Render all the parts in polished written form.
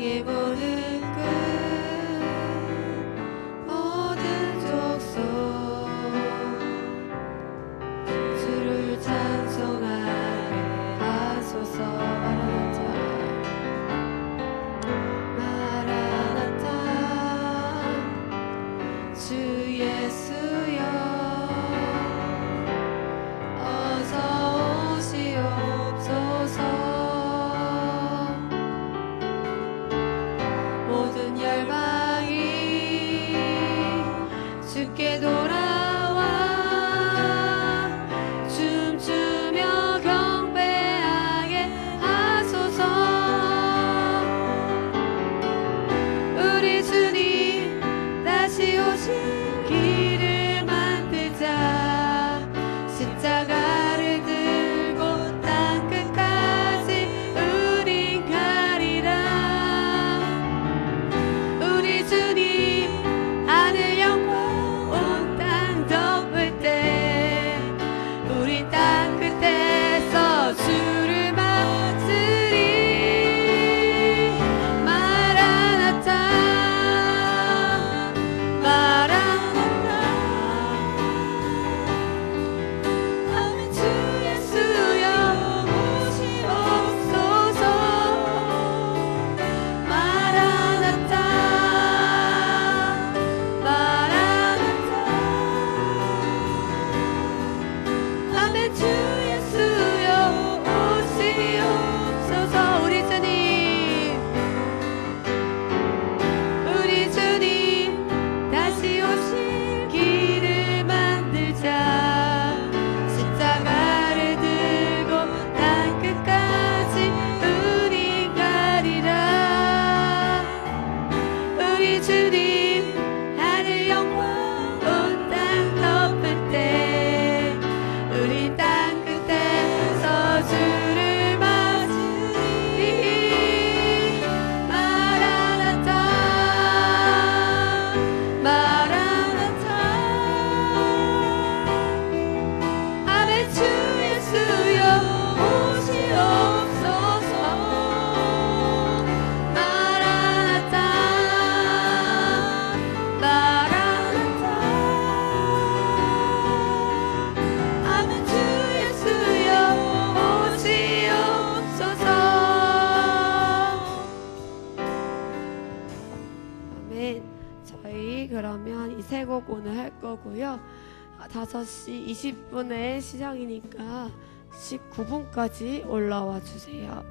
땅의 모든 끝 모든 족속 주를 찬송하게 하소서. 마라나타 주 예수여 어서 오시옵소서. 모든 열방이 주께 돌아와 춤추며 경배하게 하소서. 우리 주님 다시 오신 길을 만들자. 십자가를 들고 땅 끝까지 우린 가리라. 우리 주님 하늘 영광 온 땅 덮을 때 우리 땅 끝에서 주를 맞으리. 마라나타 마라나타 아멘. 주 예수여 오시옵소서. 마라나타 마라나타 아멘. 주 예수여 오시옵소서. 우리 주님 다시 오실 길을 만들자. 십자가를 들고 땅 끝까지 우린 가리라. 우리 주님 하늘 영광 온 땅 덮을 때 우린 땅 끝에서 주를 맞으리. 마라나타 마라나타 아멘. 주 예수여 오시옵소서. 마라나타 마라나타 아멘. 주 예수여 오시옵소서. 아멘. 저희 그러면 이 세 곡 오늘 할 거고요. 5시 20분에 시작이니까 19분까지 올라와 주세요.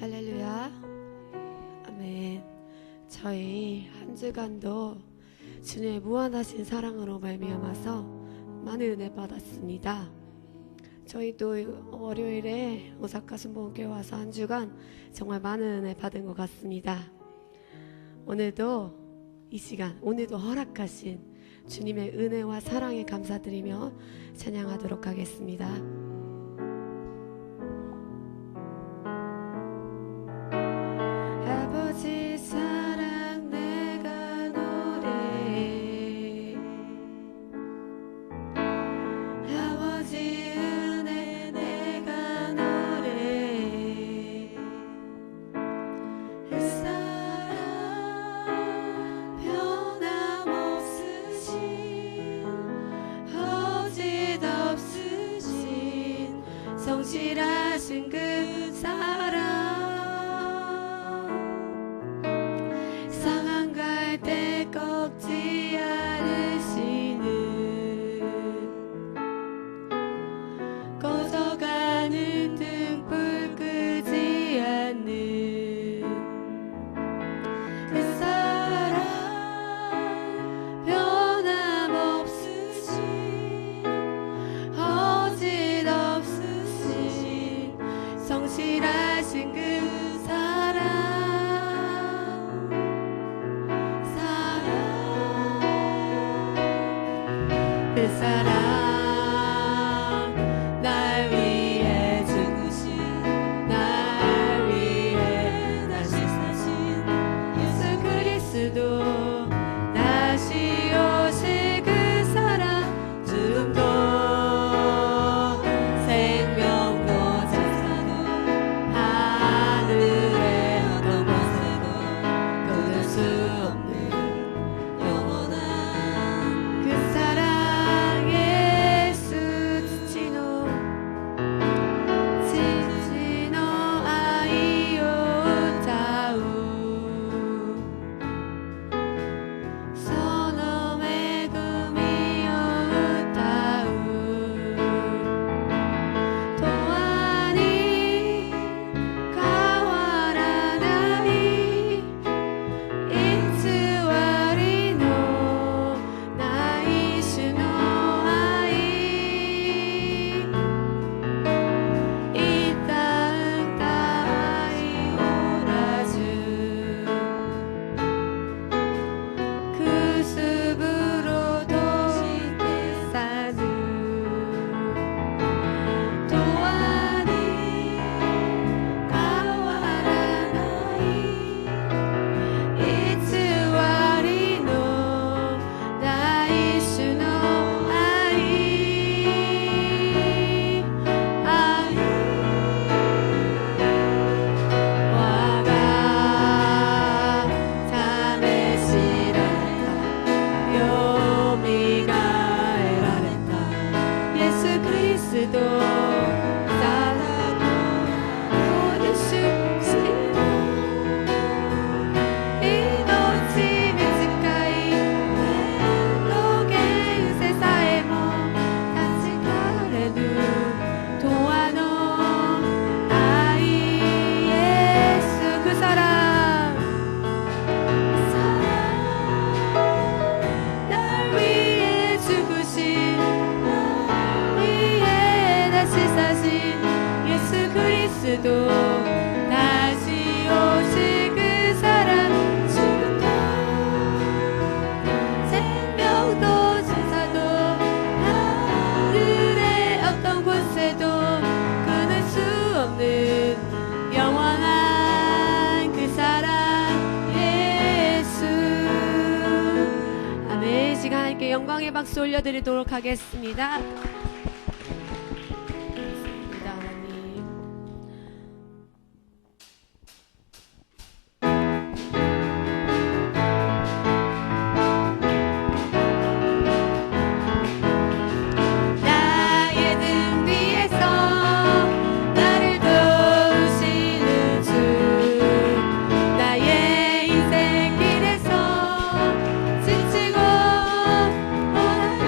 할렐루야. 아멘. 저희 한 주간도 주님의 무한하신 사랑으로 말미암아서 많은 은혜 받았습니다. 저희도 월요일에 오사카 순복음교회 와서 한 주간 정말 많은 은혜 받은 것 같습니다. 오늘도 이 시간, 오늘도 허락하신 주님의 은혜와 사랑에 감사드리며 찬양하도록 하겠습니다. 아버지 사랑 내가 노래해, 아버지 은혜 내가 노래해. 그 사랑 변함없으신 거짓없으신 성실하신 그 사랑, 상한 갈대 꺾지 않으시는, 꺼져가는 등불 끄지 않는 그 사랑, 변함없으신 거짓없으신 성실하신 그 사랑, 그 사랑, 날 위해 죽으신, 날 위해 다시 사신 예수 그리스도, 다시 오실 그 사랑, 죽음도 생명도 천사도 하늘의 어떤 곳에도 끊을 수 없는 영원한 그 사랑, 예수 지치노 아이오 타우 소놈의 금이요 타우 도안이 가와라나이 이츠와리노 나이슈노 아이 이따응 따이 오라주 그 숲으로 도시게 사는 도안이 가와라나이 이츠와리노 나이슈노 아이 와가 자메 시라타 요미가 에라레타 예수 그리스도 사랑고 예수 시노 이노치 미츠카이 로게 세사에모 다치카레누 도와노 아이 예수 그 사랑, 날 위해 죽으신, 날 위해 다시 사신 예수 그리스도, 다시 오실 그 사랑, 죽음도 생명도 천사도 하늘의 어떤 곳에도 끊을 수 없는 영원한 그 사랑, 예수. 아멘. 이 시간 함께 영광의 박수 올려드리도록 하겠습니다. 감사합니다, 하나님. 나의 등 뒤에서 나를 도우시는 주, 나의 인생 길에서 지치고 원하는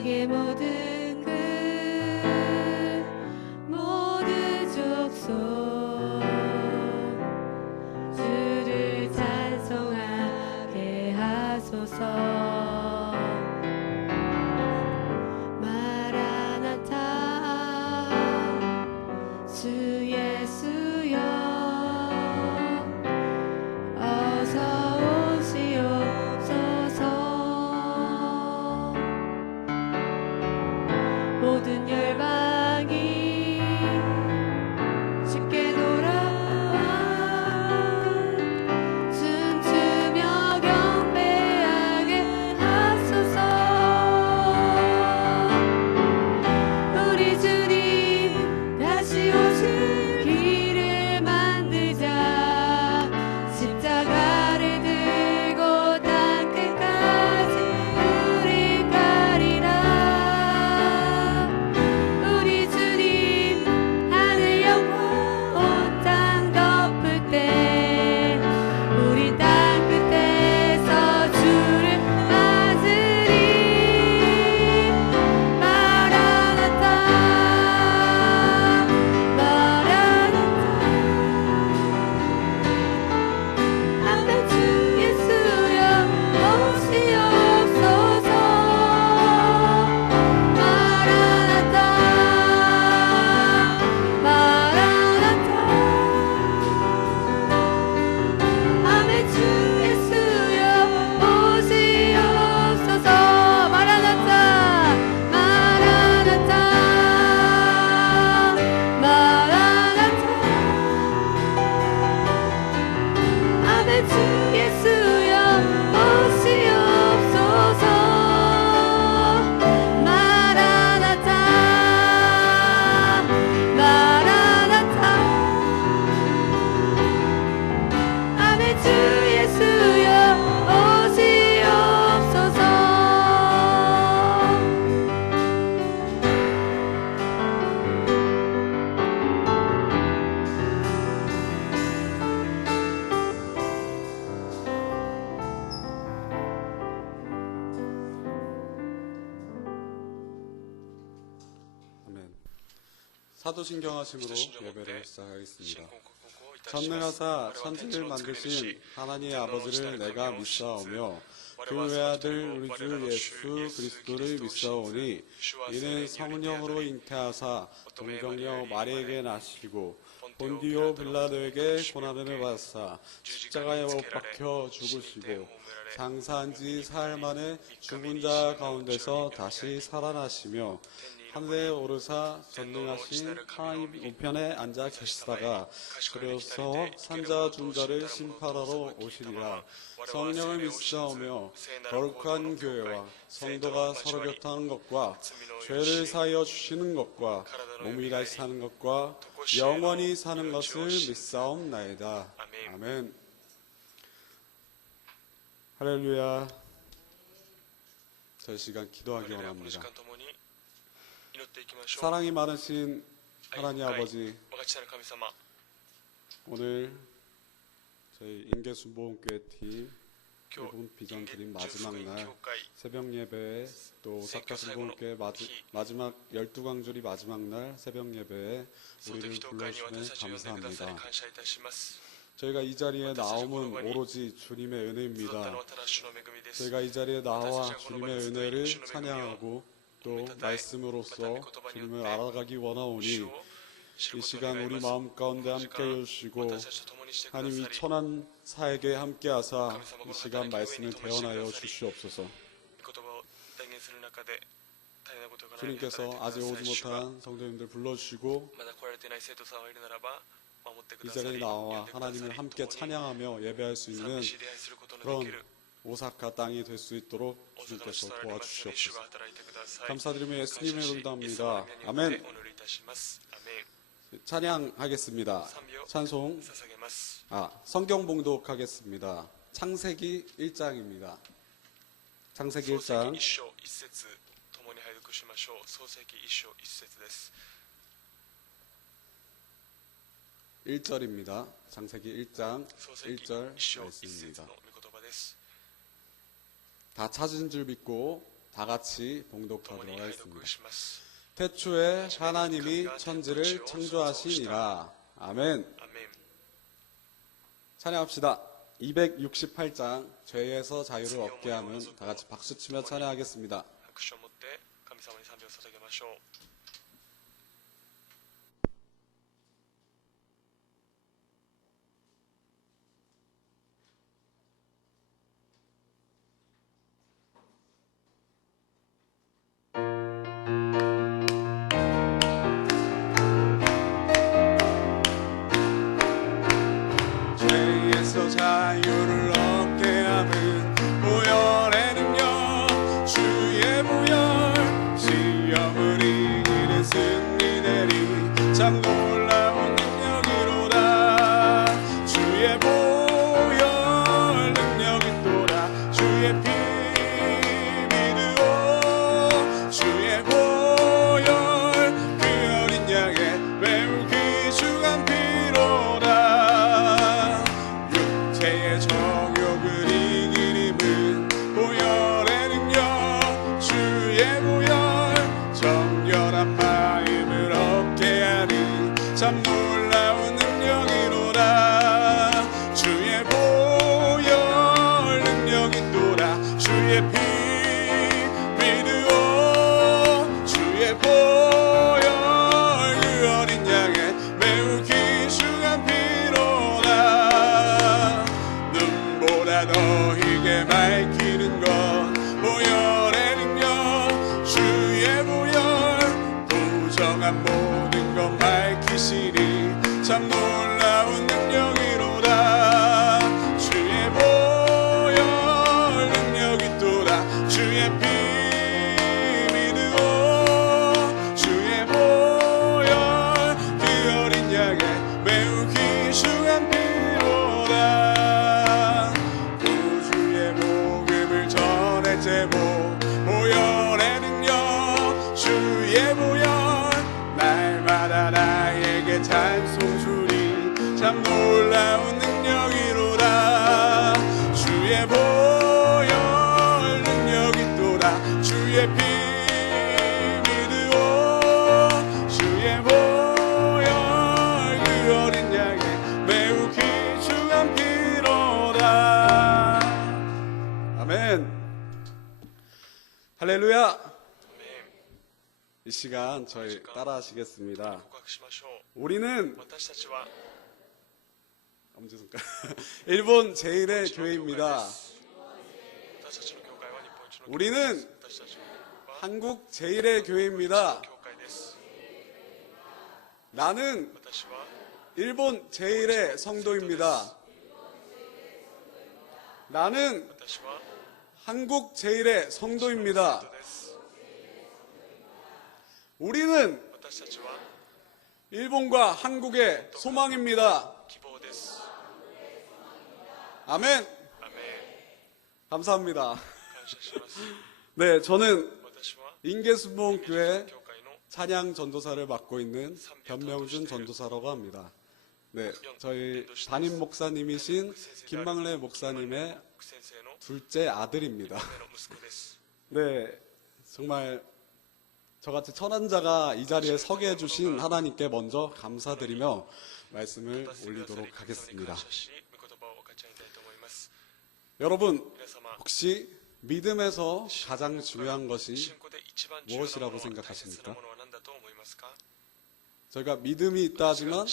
세상의 모든 모든 족속 주를 찬송하게 하소서. 마라나타 주 예수여 어서 오시옵소서. 모든 열방이 주께 돌아와 춤추며 경배하게 하소서. 우리 주님 다시 오실 길을 만들자. 십자가를 들고 땅 끝까지 우리 가리라. 우리 주님 하늘 영광 온 땅 덮을 때 우리 땅 끝에서 주를 맞으리. 마라나타 마라나타 아멘. 주 예수여 오시옵소서. 마라나타 마라나타 아멘. 주 예수여 오시옵소서. 마라나타 마라나타 마라나타 아멘. 주 예수여 오시옵소서. 마라나타 마라나타 아멘. 주 예수여 오시옵소서. 아멘. 사도신경 하심으로 예배를 시작하겠습니다. 전능하사 천지를 만드신 하나님의 아버지를 내가 믿사오며 그 외아들 우리 주 예수 그리스도를 믿사오니 이는 성령으로 잉태하사 동정녀 마리에게 나시고 본디오 빌라도에게 고난을 받사 십자가에 못 박혀 죽으시고 장사한 지 사흘 만에 죽은 자 가운데서 다시 살아나시며 하늘에 오르사 전능하신 하나님 우편에 앉아 계시다가 그래서 산자 중자를 심판하러 오시리라. 성령을 믿사오며 거룩한 교회와 성도가 서로 곁하는 것과 죄를 사하여 주시는 것과 몸이 다시 사는 것과 영원히 사는 것을 믿사옵나이다. 아멘. 할렐루야. 저희 시간 기도하기 원합니다. 사랑이 많으신 하나님 아버지, 오늘 저희 인계순복음교회 팀 일본 비전 드림 마지막 날 새벽 예배에 또 오사카 순복음교회 마지막 12강주리 마지막 날 새벽 예배에 우리를 불러주시면 감사합니다. 저희가 이 자리에 나옴은 오로지 주님의 은혜입니다. 저희가 이 자리에 나와 주님의 은혜를 찬양하고 또 말씀으로써 주님을 알아가기 원하오니 이 시간 우리 마음 가운데 함께 해주시고 하나님 이 천한 사에게 함께 하사 이 시간 말씀을 대언하여 주시옵소서. 주님께서 아직 오지 못한 성도님들 불러주시고 이 자리에 나와 하나님을 함께 찬양하며 예배할 수 있는 그런 오사카 땅이 될 수 있도록 주님께서 도와주시옵소서. 감사드리며 예수님의 이름입니다. 아멘. 찬양하겠습니다. 찬송 성경 봉독하겠습니다. 창세기 1장입니다. 창세기 1장 1절입니다. 창세기 1장 1절 말씀입니다. 다 찾은 줄 믿고 다 다 같이 봉독하도록 共に拝読 하겠습니다. します。 태초에 하나님이 천지를 창조하시니라. 아멘. アメン。 찬양합시다. 268장 죄에서 자유를 얻게 하는 다 같이 박수치며 찬양하겠습니다. 拍手を持って神様に賛美を捧げましょう。 죄에서 자유를 얻게 하는 보혈의 능력 주의 보혈 시험을 이기는 승리 내리 참 놀라운 능력이로다 주의 보혈 능력이 또다 주의 피 믿으오 주의 보혈 그 어린 양의 매우 귀중한 피로다 육체의 정욕을 이긴 힘은 보혈의 능력 주의 보혈 정결한 마음을 얻게 하는 참 놀라운 능력이로다 주의 보혈 능력이 또다 주의 피 믿으오 주의 보혈 그 어린 양의 매우 귀중한 피로다 눈보다 더 희게 밝히는 것 보혈의 능력 주의 보혈 부정한 모든 것 밝히시니 참 놀라운 능력이로다 주의 보혈 능력이 또다 주의 피 믿으오 주의 보혈 그 어린 양의 매우 귀중한 피로다 구주의 복음을 전해 제보 보혈의 능력 주의 보혈 날마다 나에게 찬송 주니 참 놀라운 능력이로다 주의 보혈 능력이 또다 주의 피 믿으오 주의 보혈 그 어린 양의 매우 귀중한 피로다 아멘 할렐루야 アメン。 이 시간 저희 따라 하시겠습니다 告白しましょう。 우리는 私たちは 엄지손가락 일본 제1의 교회입니다 私たちの教会は日本一の教会です。 우리는 私たちは 한국 제1의 교회입니다 教会です。 나는 私は 일본 제1의 성도입니다 나는 私は 한국 제1의 성도입니다 です。 우리는 私たちは 일본과 한국의 소망입니다 希望です。 아멘 アメン。 감사합니다 感謝します。 네 저는 私は 인계순복음교회 教会の 찬양 전도사를 맡고 있는 변명준 전도사라고 합니다. 네, 저희 담임 목사님이신 김망래 목사님의 先生の 둘째 아들입니다. 目の息子です。 네, 정말 저같이 천한자가 이 자리에 서게 해주신 하나님께 먼저 감사드리며 말씀을 立たせてくださり 올리도록 神様に 하겠습니다. 感謝し、御言葉を分かち合いたいと思います。 여러분, 皆様、 혹시 믿음에서 가장 중요한 것이 信仰で一番重要なもの 무엇이라고 大切な 생각하십니까? ものは何だと思いますか？ 저희가 믿음이 있다 하지만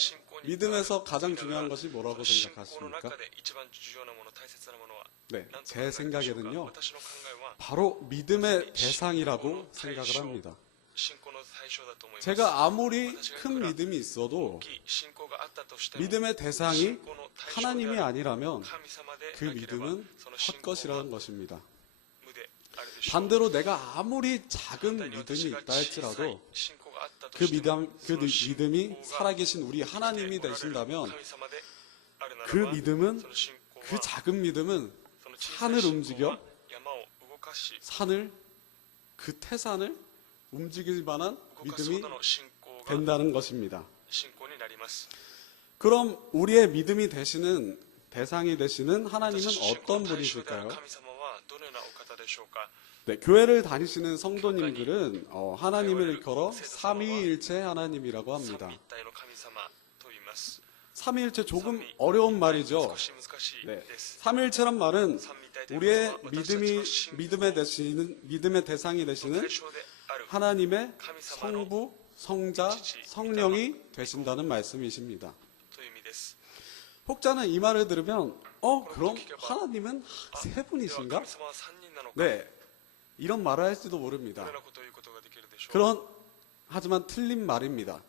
믿음에서 가장 중요한 것이 뭐라고 信仰の 생각하십니까? 中で一番重要なもの、大切なものは 네, 何と考 제 えるでしょうか？ 생각에는요, 私の考えは 바로 믿음의 대상이라고 생각을 합니다. 信仰の対象だと思います。 제가 아무리 큰 믿음이 있어도 信仰があったとしても 믿음의 대상이 信仰の対象であ 하나님이 る 아니라면 神様で 그 なければ 믿음은 その信仰は 헛것이라는 것입니다. 無であるでしょう。 반대로 내가 아무리 작은 反対に 믿음이 私が 있다 小さい 할지라도 信仰があったと 그 しても 믿음이 살아계신 우리 하나님이 되신다면 神様であるなら 그 ば 믿음은 その信仰 그 は 작은 믿음은 その小さい 산을 信仰 움직여 は山を動かし 산을 그 태산을 움직일 만한 動かすほ 믿음이 どの信仰が 된다는 것입니다. 信仰になります。 그럼 우리의 믿음이 되시는 대상이 되시는 私 하나님은 の信仰 어떤 の対象である 분이실까요? 神様はどのようなお方でしょうか。 네, 교회를 다니시는 성도님들은 하나님을 일컬어 삼위일체 하나님이라고 三 합니다. 位一体の神様と言います。 삼위일체 조금 어려운 말이죠. 少し難しい 네, です。 삼위일체란 말은 三位一体ということ 우리의 は私たちの信仰 믿음의 대상이 の 되시는 対象である 하나님의 神様の 성부, 성자, 성령이 되신다는 말씀이십니다. という意味です。 혹자는 이 말을 들으면 그럼 하나님은 세 では 분이신가? 神様は三人なのか。 네, 이런 말을 할지도 こ 모릅니다. のようなことを言うことができるでしょう。 하지만 틀린 말입니다.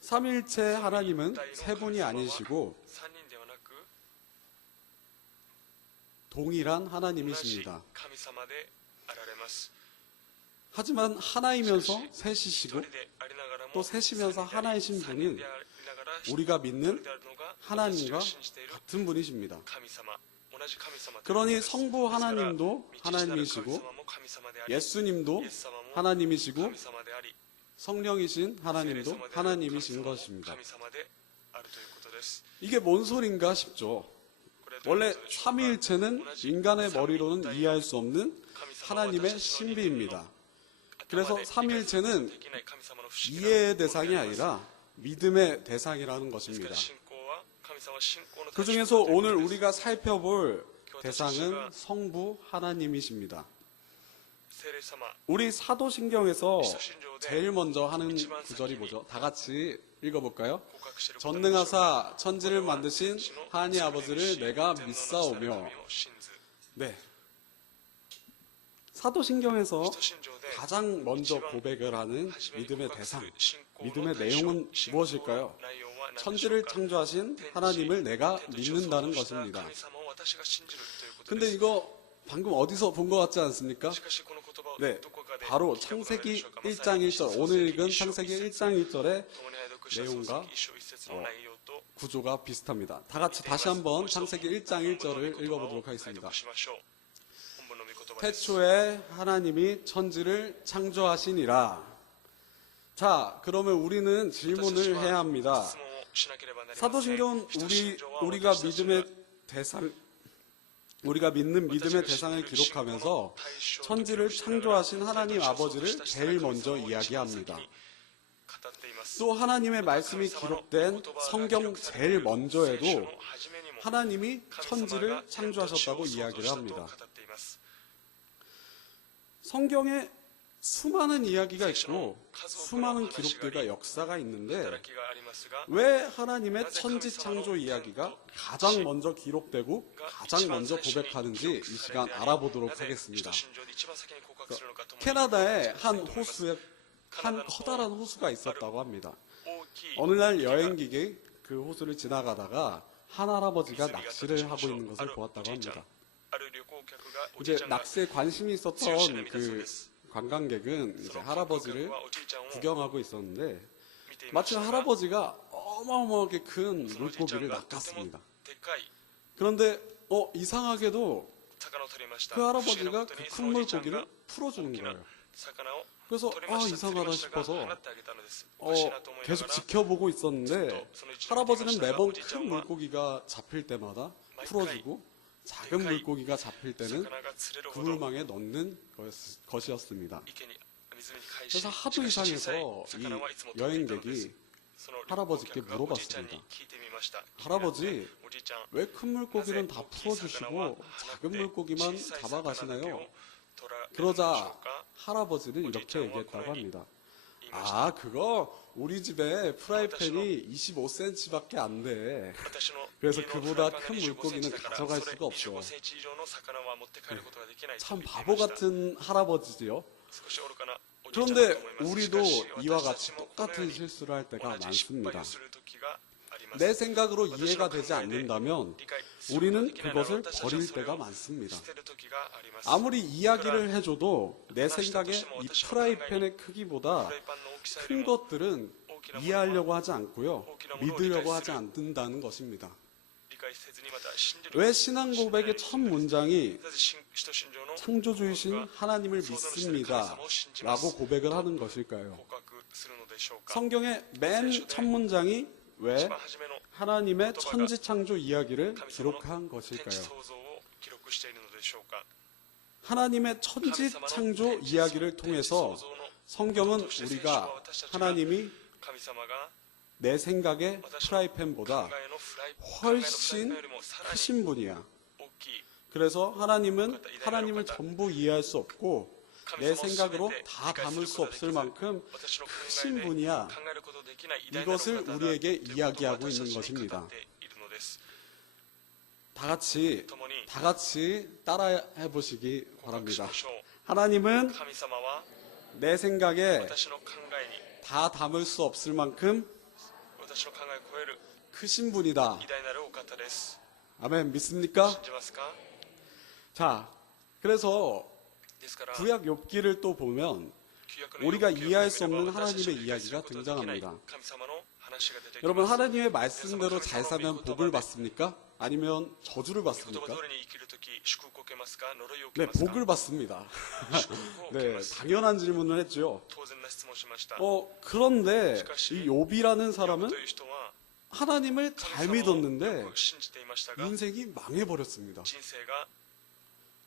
삼위일체 하나님은 세 분이 아니시고 三人ではなく 동일한 同じ 하나님이십니다. 神様であられます。 하지만 하나이면서 셋이시고 一人でありながらも 또 셋이면서 하나이신 三人 분은 でありながら 우리가 一人 믿는 であるのが 하나님과 私たちが信じている 같은 분이십니다. 神様、同じ神様ということ 그러니 です 성부 하나님도 ですから 하나님이시고 道なる神様も神様であり 예수님도 イエス様も 하나님이시고 神様であり 성령이신 聖霊 하나님도 様である 하나님이신 神様も 것입니다. 神様であるということです。 이게 뭔 소린가 싶죠. これはどういう 원래 ことでしょうか。 삼위일체는 인간의 머리로는 이해할 수 없는 神様は 하나님의 私たちの人間の 신비입니다. 頭 그래서 で理解すること 삼위일체는 ができない神様の不思議な 이해의 ものであ 대상이 ります 아니라 믿음의 대상이라는 ですから 것입니다. 信仰は神様は信仰の 그 対象 중에서 だという 오늘 ことです 우리가 살펴볼 대상은 성부 하나님이십니다. 聖霊様 우리 사도신경에서 使徒信条で 제일 먼저 하는 구절이 뭐죠? 다 같이 읽어볼까요? 告白していることでしょうか。 전능하사 천지를 만드신 하나님 아버지를 내가 믿사오며. 네. 사도신경에서 使徒信条で 가장 먼저 고백을 하는 初めに 믿음의 告白す 대상, る信仰の 믿음의 対象 내용은 信仰の 무엇일까요? 内容は何でしょう 천지를 か。 창조하신 하나님을 내가 믿는다는 것입니다. 神様を私が信じるということ 근데 です。 이거 방금 어디서 본 것 같지 않습니까? しかしこの言葉を 네, どこかで 바로 聞いたことがあるでし 창세기 ょうか。 1장 1절, 오늘 읽은 창세기 1장 1절의 共に拝読した創世 내용과 記一章一節の内容と 구조가 비슷합니다. 다 같이 다시 한번 창세기 1장 1절을 읽어보도록 하겠습니다. しましょう。本文の御言葉です。 태초에 하나님이 천지를 창조하시니라. 자, 그러면 우리는 질문을 해야 합니다. 質問をしなければなりません。 사도신경은 使徒信条は 우리가 私たちが 믿음의 대상, 우리가 믿는 믿음의 대상을 기록하면서 천지를 창조하신 하나님 아버지를 제일 먼저 이야기합니다. 또 하나님의 말씀이 기록된 성경 제일 먼저에도 하나님이 천지를 창조하셨다고 이야기를 합니다. 성경에 수많은 이야기가 있고 수많은 기록들과 역사가 있는데 왜 하나님의 천지 창조 이야기가 가장 먼저 기록되고 가장 먼저 고백하는지 이 시간 알아보도록 하겠습니다. 캐나다의 한 호수에 한 커다란 호수가 있었다고 합니다. 어느 날 여행객이 그 호수를 지나가다가 한 할아버지가 낚시를 하고 있는 것을 보았다고 합니다. 이제 낚시에 관심이 있었던 그 관광객은 이제 할아버지를 구경하고 있었는데 마침 할아버지가 어마어마하게 큰 물고기를 낚았습니다. 그런데 이상하게도 그 할아버지가 그 큰 물고기를 풀어주는 거예요. 그래서 이상하다 싶어서 계속 지켜보고 있었는데 할아버지는 매번 큰 물고기가 잡힐 때마다 풀어주고 작은 물고기가 잡힐 때는 그물망에 넣는 것이었습니다. 그래서 하도 이상해서 이 여행객이 할아버지께 물어봤습니다. 할아버지, 왜 큰 물고기는 다 풀어주시고 작은 물고기만 잡아가시나요? 그러자 할아버지는 이렇게 얘기했다고 합니다. 그거 우리 집에 프라이팬이 25cm밖에 안 돼. 그래서 그보다 큰 물고기는 가져갈 수가 없어. 참 바보 같은 할아버지지요. 그런데 우리도 이와 같이 똑같은 실수를 할 때가 많습니다. 내 생각으로 이해가 되지 않는다면 우리는 그것을 버릴 때가 많습니다. 아무리 이야기를 해줘도 내 생각에 이 프라이팬의 크기보다 큰 것들은 이해하려고 하지 않고요. 믿으려고 하지 않는다는 것입니다. 왜 신앙 고백의 첫 문장이 창조주이신 하나님을 믿습니다 라고 고백을 하는 것일까요? 성경의 맨 첫 문장이 왜 하나님의 천지 창조 이야기를 기록한 것일까요? しているのでしょうか。 하나님의 천지 창조 이야기를 통해서 성경은 우리가 하나님이 神様が 내 생각의 考 프라이팬보다 えのフライ 훨씬 よりもさらに 크신 분이야. 大きい 그래서 하나님을 전부 이해할 수 없고 내 생각으로 다 담을 수 없을 만큼 私の考 크신 えで 분이야. 考えることできない偉大なるお 이것을 方だ 우리에게 ということを 이야기하고 私た 있는 ちに語 것입니다. っているのです。 다 같이 따라해 보시기 告白し 바랍니다. ましょう。 하나님은 神様は 내 생각에 私の考えに 다 담을 수 없을 만큼 私の考えを超える 크신 분이다. 偉大なるお方です。 아멘. 믿습니까? 信じますか？ 자, 그래서 ですから 구약 욥기를 또 보면 旧約の 우리가 預言を 이해할 수 見れば 없는 私たち 하나님의 が理解する 이야기가 ことができない 등장합니다. 神様の話が出てき 여러분 ます。 하나님의 말씀대로 잘 살면 복을 받습니까? 아니면 저주를 御言葉 받습니까? 通りに生きるとき祝福を受けますか？呪いを受 네, けますか？ 복을 받습니다. 祝福を受け 네, ます。 당연한 질문을 했죠. 当然な質問をしました。 그런데 이 욥이라는 ヨブ 사람은 という人は 하나님을 잘 神様を 믿었는데 よく信じていましたが 인생이 망해버렸습니다. 人生が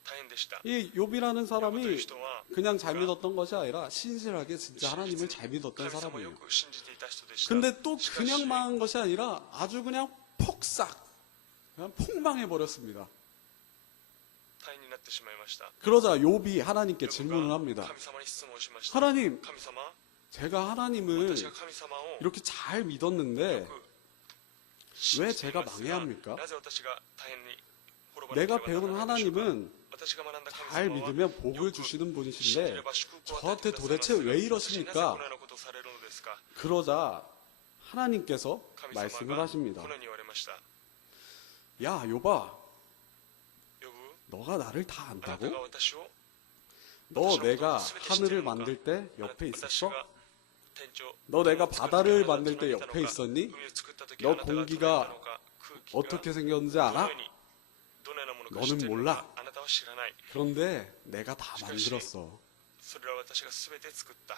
大変でした。 이 욥이라는 ヨブという 사람이 人は 그냥 잘 믿었던 것이 아니라 신실하게 진짜 真 하나님을 実 잘 に 믿었던 神様をよ 사람이에요. く信じていた人でした。 근데 또 しかし 그냥 망한 것이 아니라 아주 그냥 폭삭 그냥 폭망해버렸습니다. 大変になってしまいました。 그러자 욥이 하나님께 ヨブ 질문을 が 합니다. 神様に質問をしました。 하나님, 神様、 제가 하나님을 私が神様を 이렇게 잘 믿었는데 よく信 왜 じてい 제가 ます 망해야 が 합니까? なぜ私が大変に滅ぼなけれ 내가 ばな 배운 らないのでしょうか。 하나님은 私が学んだ 잘 神様は 믿으면 복을 よく 주시는 信じ 분이신데 れば祝福を与 저한테 えてくださ 도대체 いますが 왜 私になぜ 이러십니까? このようなことをされるのですか。 그러자 하나님께서 神様 말씀을 が 하십니다. このように言われました。 야, 욥아, ヨブ、 너가 나를 다 あなた 안다고? が私を 너 내가 하늘을 만들 때 옆에 私 있었어? が天井 너 내가 を作る時 바다를 あなた 만들 때 が隣にいたのか 옆에 있었니? 海を作った時 너 あなたが隣にいた 공기가 のか空気が 어떻게 생겼는지 どの 알아? ようにどのようなものか 너는 知っているの 몰라 かあなたは知らない。 그런데 내가 다 만들었어. それは私が全て作った。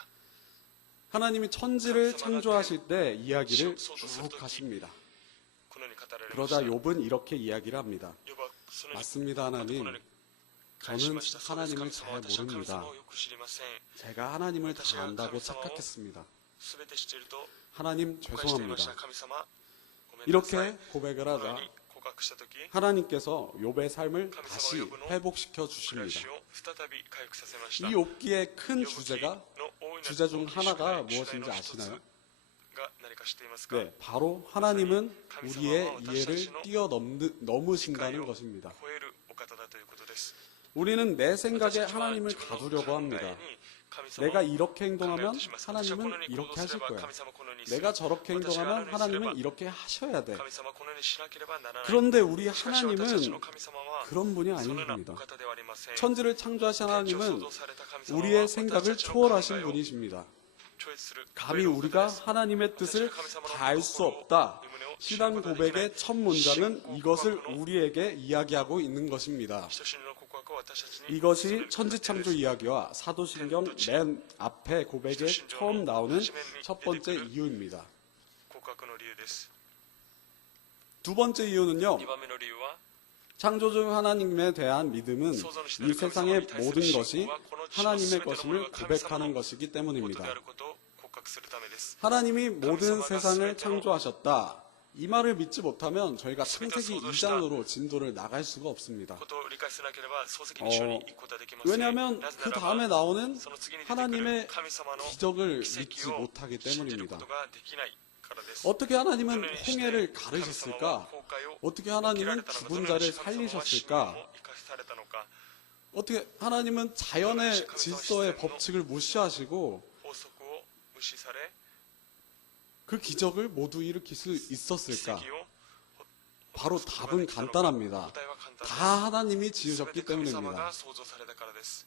하나님이 천지를 창조하실 때 이야기를 쭉 하십니다. このように語られまし 그러자 た。 욥은 이렇게 이야기를 합니다. ヨブはそのように 맞습니다, このよう 하나님. に返しました。 저는 そうです 하나님을 神様 잘 私は神 모릅니다. 様をよく知りません。 제가 하나님을 다 안다고 착각했습니다. 全て知っていると 하나님 誤解していました。 죄송합니다. 神様、ごめんなさい。 이렇게 고백을 このよう 하자 に告白した時、 하나님께서 욥의 삶을 다시 회복시켜 暮ら 주십니다. しを再び回復させました。 이 욥기의 큰 ヨブ記 주제가 の大いなる 주제 중 大きい 하나가 主題 무엇인지 の一つ 아시나요? が何か知っていますか？ 네, 바로 하나님은 우리의 이해를 뛰어넘으신다는 것입니다. 超えるお方だということです。 우리는 내 생각에 私たちは 하나님을 自分の 가두려고 考え 합니다. に神様を 내가 이렇게 考えよう 행동하면 とします。私はこのよ 하나님은 うに行 이렇게 動す 하실 れば 거야. 神様はこのようにする。 내가 저렇게 私が 행동하면 あのようにすれば 하나님은 이렇게 하셔야 돼. 神様はこのようにしなければならない。 그런데 우리 しかし私たちの 하나님은 神様は 그런 분이 そのようなお 아닙니다. 方ではありません。 천지를 창조하신 天地を創 하나님은 造された神様は 우리의 생각을 私たちの考 초월하신 えを 분이십니다. 超越する 감히 超えるお方 우리가 です。 하나님의 뜻을 다 알 수 없다. 신앙 고백의 첫 문장은 이것을 우리에게 이야기하고 있는 것입니다. 人死にの告白を私たちに 이것이 천지창조 이야기와 사도신경 맨 앞에 고백에 처음 나오는 첫 번째 이유입니다. 告白の理由です。 두 번째 이유는요. 2番目の理由は 창조주 하나님에 대한 믿음은 創造主 이 なる神様 세상의 に対する 모든 信 것이 仰はこの地の 하나님의 全てのもの 것임을 が神様 고백하는 の 것이기 こと 때문입니다. であることを告白するためです。 하나님이 모든 세상을 창조하셨다. 이 말을 믿지 못하면 저희가 창세기 2장으로 진도를 나갈 수가 없습니다. ことを理解しなければ漱石に一緒に行くことはできません。 왜냐하면 なぜ 그 なら 다음에 ば 나오는 その次に出てくる 하나님의 神様の 기적을 奇 믿지 跡を 못하기 信じるこ 때문입니다. とができないからです。 어떻게 하나님은 どのようにして 홍해를 神様は 가르셨을까? 航海を 어떻게 切ら 하나님은 れたのか、 죽은 どのよう 자를 に神様は死人 살리셨을까? を生かされたのか、 어떻게 하나님은 자연의 질서의 법칙을 무시하시고 法則を無視され、 그 기적을 모두 일으킬 수 奇 있었을까? 跡を 바로答은 간단합니다. 答えは簡単です。 다 하나님이 全て 지으셨기 神様 때문입니다. が創造されたからです。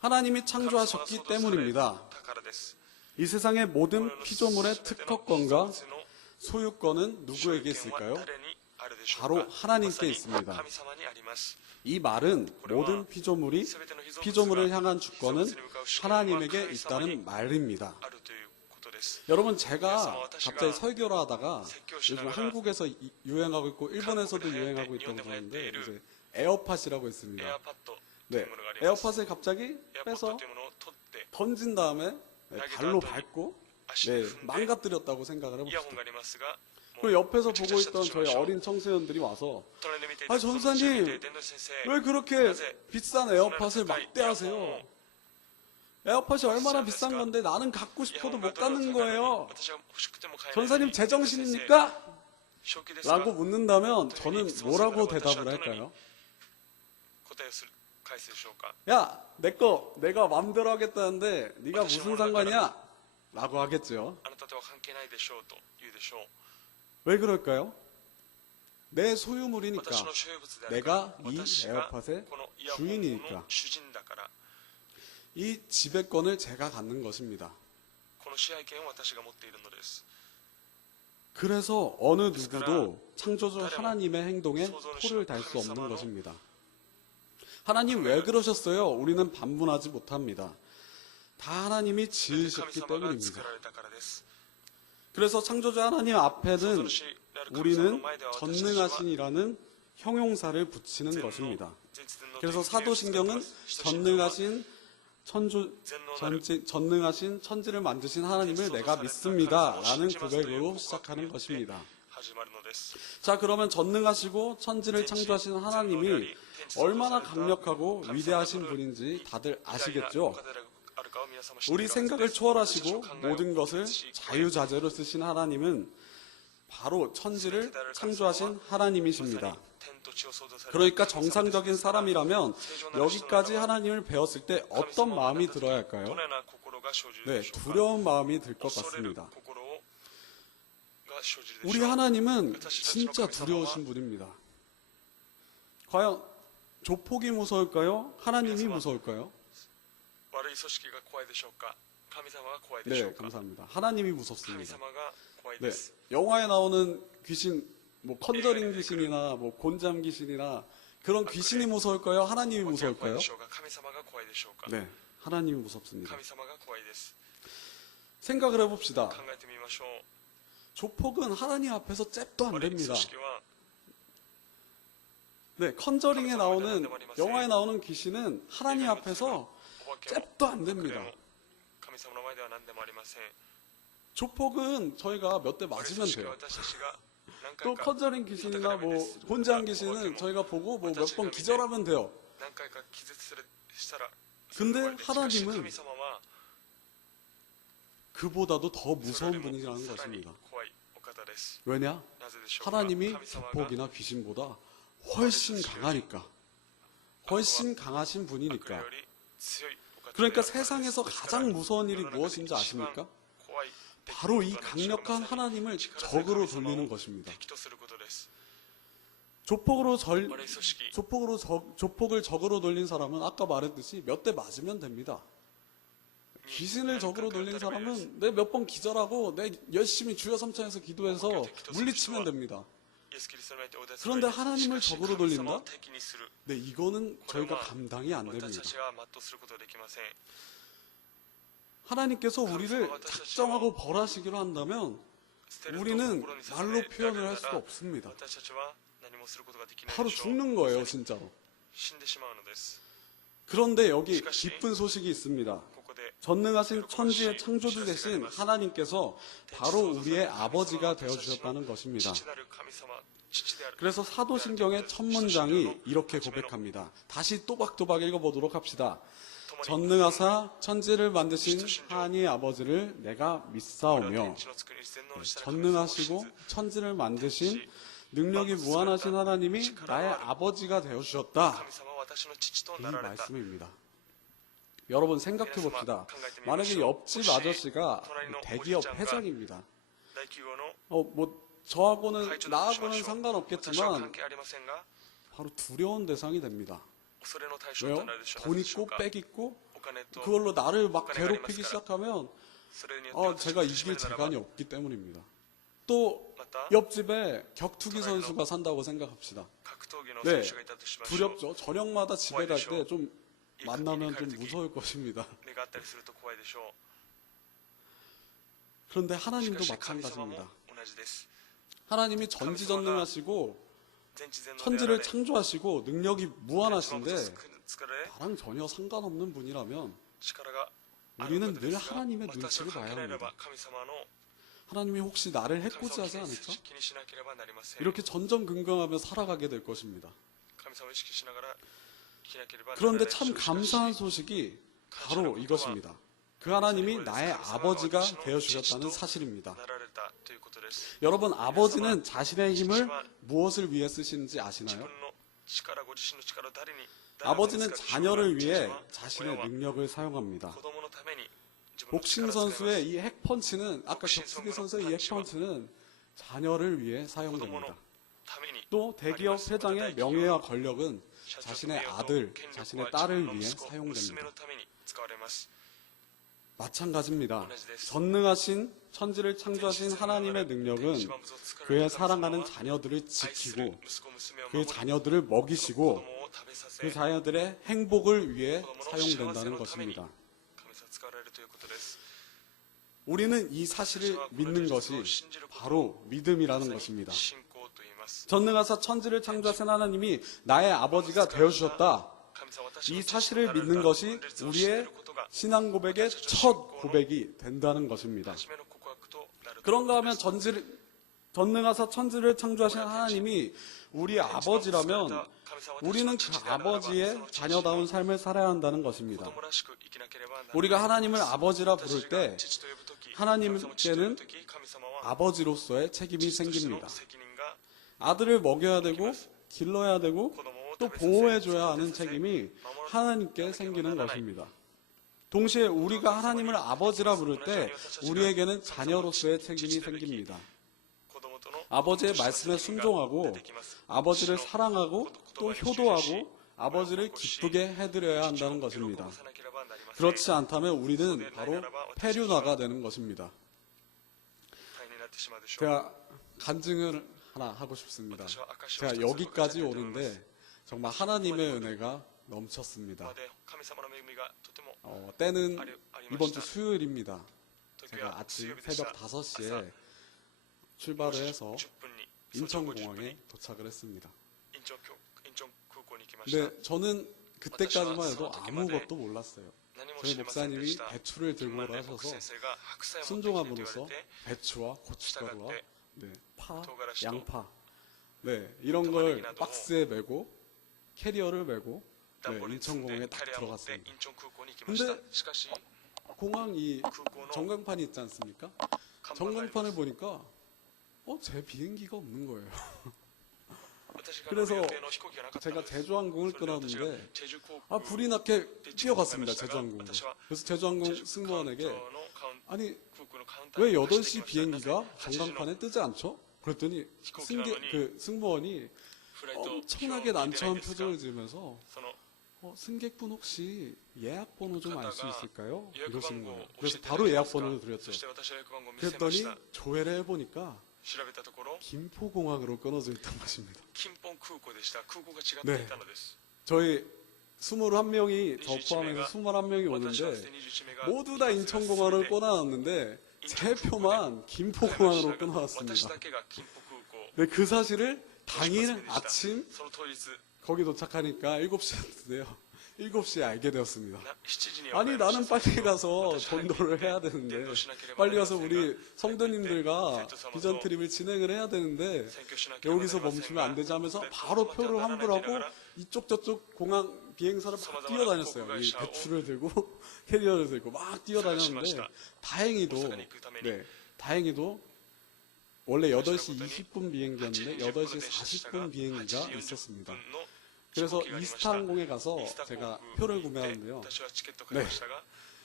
하나님이 神様が創 창조하셨기 造され 때문입니다. たからです。 이 세상의 모든 피조물의 全ての 특허권과 生物の 소유권은 누구에게 所有権は 있을까요? 誰にあるでしょうか。 바로 하나님께 まさに 있습니다. 神様にあります。 이 말은 모든 피조물이 全ての被造物が 피조물을 향한 被造 주권은 物に向かう主権は 하나님에게 神様に 있다는 말입니다. あるということです。 여러분 제가 갑자기 설교를 하다가 요즘 한국에서 유행하고 있고 일본에서도 유행하고 있다고 들었는데 이제 에어팟이라고 있습니다. エアパッドとい 네, うものがあります 에어팟을 갑자기 エアポッ 빼서 ドというものを取って 던진 다음에 네, 발로 나기도 밟고 足 네, で踏んで 망가뜨렸다고 생각을 イヤホ 해봅시다. ンがありますが 그리고 옆에서 보고 있던 저희 어린 청소년들이 와서 隣で見てい 아 た子供たち 전사님 が見て伝道師先生 왜 그렇게 비싼 에어팟을 막대하세요? 에어팟이 얼마나 비싼 건데 나는 갖고 イヤ 싶어도 ホンが 못 どれだけ 갖는 高いのに 거예요. 私は欲しくても買えない 전사님 のに 제정신입니까? 正気ですか 라고 묻는다면 저는 뭐라고 대답을 할까요? 答えをする返すでしょうか 야, 내가 맘대로 하겠다는데 네가 무슨 상관이야? 라고 하겠죠. あなたとは関係ないでしょうと言うでしょう 왜 그럴까요? 내 소유물이니까 私の所有物であるから 내가 이 私が 에어팟의 このイヤホン 주인이니까 の主人だから 이 지배권을 제가 갖는 것입니다. この支配権を私が持っているのです 그래서 어느 누구도 창조주 하나님의 행동에 토를 달 수 없는 것입니다. 하나님 왜 그러셨어요? 우리는 반문하지 못합니다. 다 하나님이 神 지으셨기 様が作 때문입니다. られたからです 그래서 창조주 하나님 創造 앞에는 主である神様の 우리는 前では私たちは 전능하신이라는 형용사를 붙이는 全能 것입니다. 全知全能 그래서 という 사도신경은 全能 전능하신 全能なる 전능하신 천지를 만드신 하나님을 내가 믿습니다. 라는 고백으로 시작하는 것입니다. 始まるのです 자, 그러면 전능하시고 천지를 창조하신 하나님이 얼마나 강력하고 위대하신 분인지 다들 아시겠죠? 우리 생각을 초월하시고 모든 것을 자유자재로 쓰신 하나님은 바로 천지를 창조하신 하나님이십니다. 그러니까 정상적인 사람이라면 여기까지 하나님을 배웠을 때 어떤 마음이 들어야 할까요? 네, 두려운 마음이 들 것 같습니다. 우리 하나님은 진짜 두려우신 분입니다. 과연 조폭이 무서울까요? 하나님이 무서울까요? 悪い組織が怖いでしょうか神様が怖いでしょ 네, うか 감사합니다. 하나님이 神 무섭습니다. 様が怖い 네, です 영화에 나오는 귀신, 뭐 컨저링 귀신이나 뭐 곤잠 귀신이나 그런 귀신이 무서울까요? 하나님이 お化けが怖い 무서울까요? でしょうか神様が怖いでしょうか 네, 하나님이 무섭습니다. 神様が怖いです 생각을 해봅시다. 考えてみましょう 조폭은 하나님 앞에서 잽도 안 悪い 됩니다. 組織は 네, 컨저링에 나오는 영화에 나오는 귀신은 하나님 앞에서 お化けも 잽도 안 됩니다. 神様の前では何でもありません 조폭은 저희가 몇 대 悪い 맞으면 組織 돼요. は私たちが何 또 回か 컨저링 귀신이나 뭐 곤장 귀신은 저희가 보고 뭐 몇 번 기절하면 돼요. 何回か気絶したら 근데 しかし 하나님은 神様は 그보다도 더 それ 무서운 でも 분이라는 さらに 것입니다. 怖いお方です 왜냐? なぜでしょうか 하나님이 神様が 조폭이나 귀신보다 훨씬 강하니까. 훨씬 강하신 悪 분이니까. より強いお方である 그러니까 からです 세상에서 ですから 가장 무서운 일이 世の中で 무엇인지 一番 아십니까? 怖い 바로 이 出来事は 강력한 何か 하나님을 力強い 적으로 神様を 돌리는 것입니다. 敵とすることです 조폭을 悪い組織 조폭을 적으로 돌린 사람은 아까 말했듯이 몇 대 맞으면 됩니다. 귀신을 적으로 돌린 사람은 내 몇 번 기절하고 내 열심히 주여 삼창에서 기도해서 물리치면 됩니다. イエスキリストの前でお出し 그런데 하나님을 しかし 적으로 神様 돌린다? を敵にする 네, 이거는 저희가 감당이 안 私 됩니다. たちは全うすることができません 하나님께서 우리를 작정하고 벌하시기로 한다면 捨てると 우리는 心にさせ 말로 られた 표현을 할 ら 수가 없습니다. 私たちは何もすることができない 바로 でしょう 죽는 거예요, 진짜로. 死んでしまうのです 그런데 여기 기쁜 소식이 있습니다. ここで 전능하신 천지의 창조주 되신 하나님께서 바로 우리의 아버지가 되어주셨다는 것입니다. 父なる神様父である 그래서 사도신경의 첫 문장이 이렇게 고백합니다. 다시 또박또박 읽어보도록 합시다. 전능하사 천지를 만드신 하나님의 아버지를 내가 天 믿사오며 地の作り全能の下に 전능하시고 천지를 만드신 능력이 무한하신 하나님이 나의 아버지가 되어주셨다. 神様は私の父と 이 なられた 말씀입니다. 여러분 생각해 봅시다. 만약에 옆집 아저씨가 대기업 회장입니다. 大企業の 뭐 저하고는 会長だとしましょう 나하고는 私は 상관없겠지만 関係ありませんが 바로 두려운 대상이 됩니다. 恐れの対象 왜요? となるでしょう 돈 なぜでしょう 있고 か 빽 있고 お金と 그걸로 나를 막 오카네가 괴롭히기 아리마스카라. 시작하면 それによって私 제가 を 이길 苦しめるならば 재간이 없기 때문입니다. 또 また 옆집에 격투기 선수가 산다고 생각합시다. 格闘技の 네, 選手がいたとしましょう 두렵죠. 저녁마다 집에 갈 때 좀 이 만나면 좀 가족이 무서울 것입니다. 目があったりすると怖いでしょ 그런데 うし 하나님도 かし神様も 마찬가지입니다. 同じです 하나님이 전지전능하시고 천지를 창조하시고 능력이 무한하신데 나랑 전혀 상관없는 분이라면 우리는 늘 하나님의 눈치를 봐야 합니다. 하나님이 혹시 나를 해코지하지 않을까? 이렇게 전전긍긍하며 살아가게 될 것입니다. 그런데 참 감사한 소식이 바로 이것입니다. 그 하나님이 나의 아버지가 되어주셨다는 사실입니다. 여러분, 아버지는 자신의 힘을 무엇을 위해 쓰시는지 아시나요? 아버지는 자녀를 위해 자신의 능력을 사용합니다. 복싱 선수의 이 핵펀치는, 아까 격투기 선수의 이 핵펀치는 자녀를 위해 사용됩니다. 또 대기업 회장의 명예와 권력은 자신의 아들, 자신의 딸을 위해 사용됩니다. 마찬가지입니다. 전능하신 천지를 창조하신 하나님의 능력은 그의 사랑하는 자녀들을 지키고 그 자녀들을 먹이시고 그 자녀들의 행복을 위해 사용된다는 것입니다. 우리는 이 사실을 믿는 것이 바로 믿음이라는 것입니다. 전능하사 천지를 창조하신 하나님이 나의 아버지가 되어주셨다. 이 사실을 믿는 것이 우리의 신앙 고백의 첫 고백이 된다는 것입니다. 그런가 하면 전능하사 천지를 창조하신 하나님이 우리의 아버지라면 우리는 그 아버지의 자녀다운 삶을 살아야 한다는 것입니다. 우리가 하나님을 아버지라 부를 때 하나님께는 아버지로서의 책임이 생깁니다. 아들을 먹여야 되고 길러야 되고 또 보호해줘야 하는 책임이 하나님께 생기는 것입니다. 동시에 우리가 하나님을 아버지라 부를 때 우리에게는 자녀로서의 책임이 생깁니다. 아버지의 말씀에 순종하고 아버지를 사랑하고 또 효도하고 아버지를 기쁘게 해드려야 한다는 것입니다. 그렇지 않다면 우리는 바로 페류나가 되는 것입니다. 제가 간증을 하나 하고 싶습니다. 제가 여기까지 오는데 정말 하나님의 은혜가 넘쳤습니다. 때는 이번 주 수요일입니다. 제가 아침 새벽 5시에 출발을 해서 인천공항에 도착을 했습니다. 근데 저는 그때까지만 해도 아무것도 몰랐어요. 저희 목사님이 배추를 들고 오라 하셔서 순종함으로써 배추와 고춧가루와 파, 양파 이런 걸 박스에 메고 캐리어를 메고 인천공항에 딱 들어갔습니다. 근데 공항 이 전광판이 있지 않습니까? 전광판을 보니까 제 비행기가 없는 거예요. 그래서 제가 제주항공을 끊었는데 불이 나게 뛰어갔습니다. 제주항공으로. 그래서 제주항공 승무원에게 아니 왜 8시 비행기가 전광판에 뜨지 않죠? 그랬더니 승무원이 엄청나게 난처한 표정을 지으면서 승객분 혹시 예약 번호 좀 알 수 있을까요? 이러시는 거예요. 그래서 바로 예약 번호를 드렸죠. 그랬더니 조회를 해보니까 김포공항으로 끊어져 있던 것입니다. 네. 저희 21명이 저 포함해서 21명이 오는데 모두 다 인천공항으로 끊어놨는데 제 표만 김포공항으로 끊어놨습니다. 네, 그 사실을 당일 아침 거기 도착하니까 7시였는데요. 7시에 알게 되었습니다. 아니 나는 빨리 가서 전도를 해야 되는데 빨리 가서 우리 성도님들과 비전 트립을 진행을 해야 되는데 여기서 멈추면 안 되지 하면서 바로 표를 환불하고 이쪽 저쪽 공항 비행사를 막 뛰어다녔어요. 이 배추를 들고 캐리어를 들고 막 뛰어다녔는데 다행히도 원래 8시 20분 비행기였는데 8시 40분 비행기가 있었습니다. 그래서 이스타항공에 가서 제가 표를 구매하는데요. 네,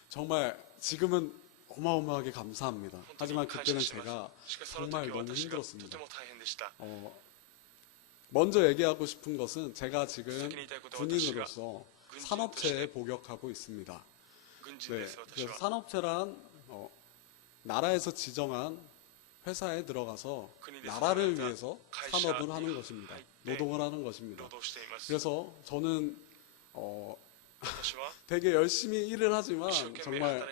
정말 지금은 어마어마하게 감사합니다. 하지만 그때는 제가 정말 너무 힘들었습니다. 먼저 얘기하고 싶은 것은 제가 지금 군인으로서 산업체에 복역하고 있습니다. 네, 그래서 산업체란 나라에서 지정한 회사에 들어가서 나라를 위해서 산업을 하는 것입니다. 노동을 하는 것입니다. 그래서 저는 되게 열심히 일을 하지만 정말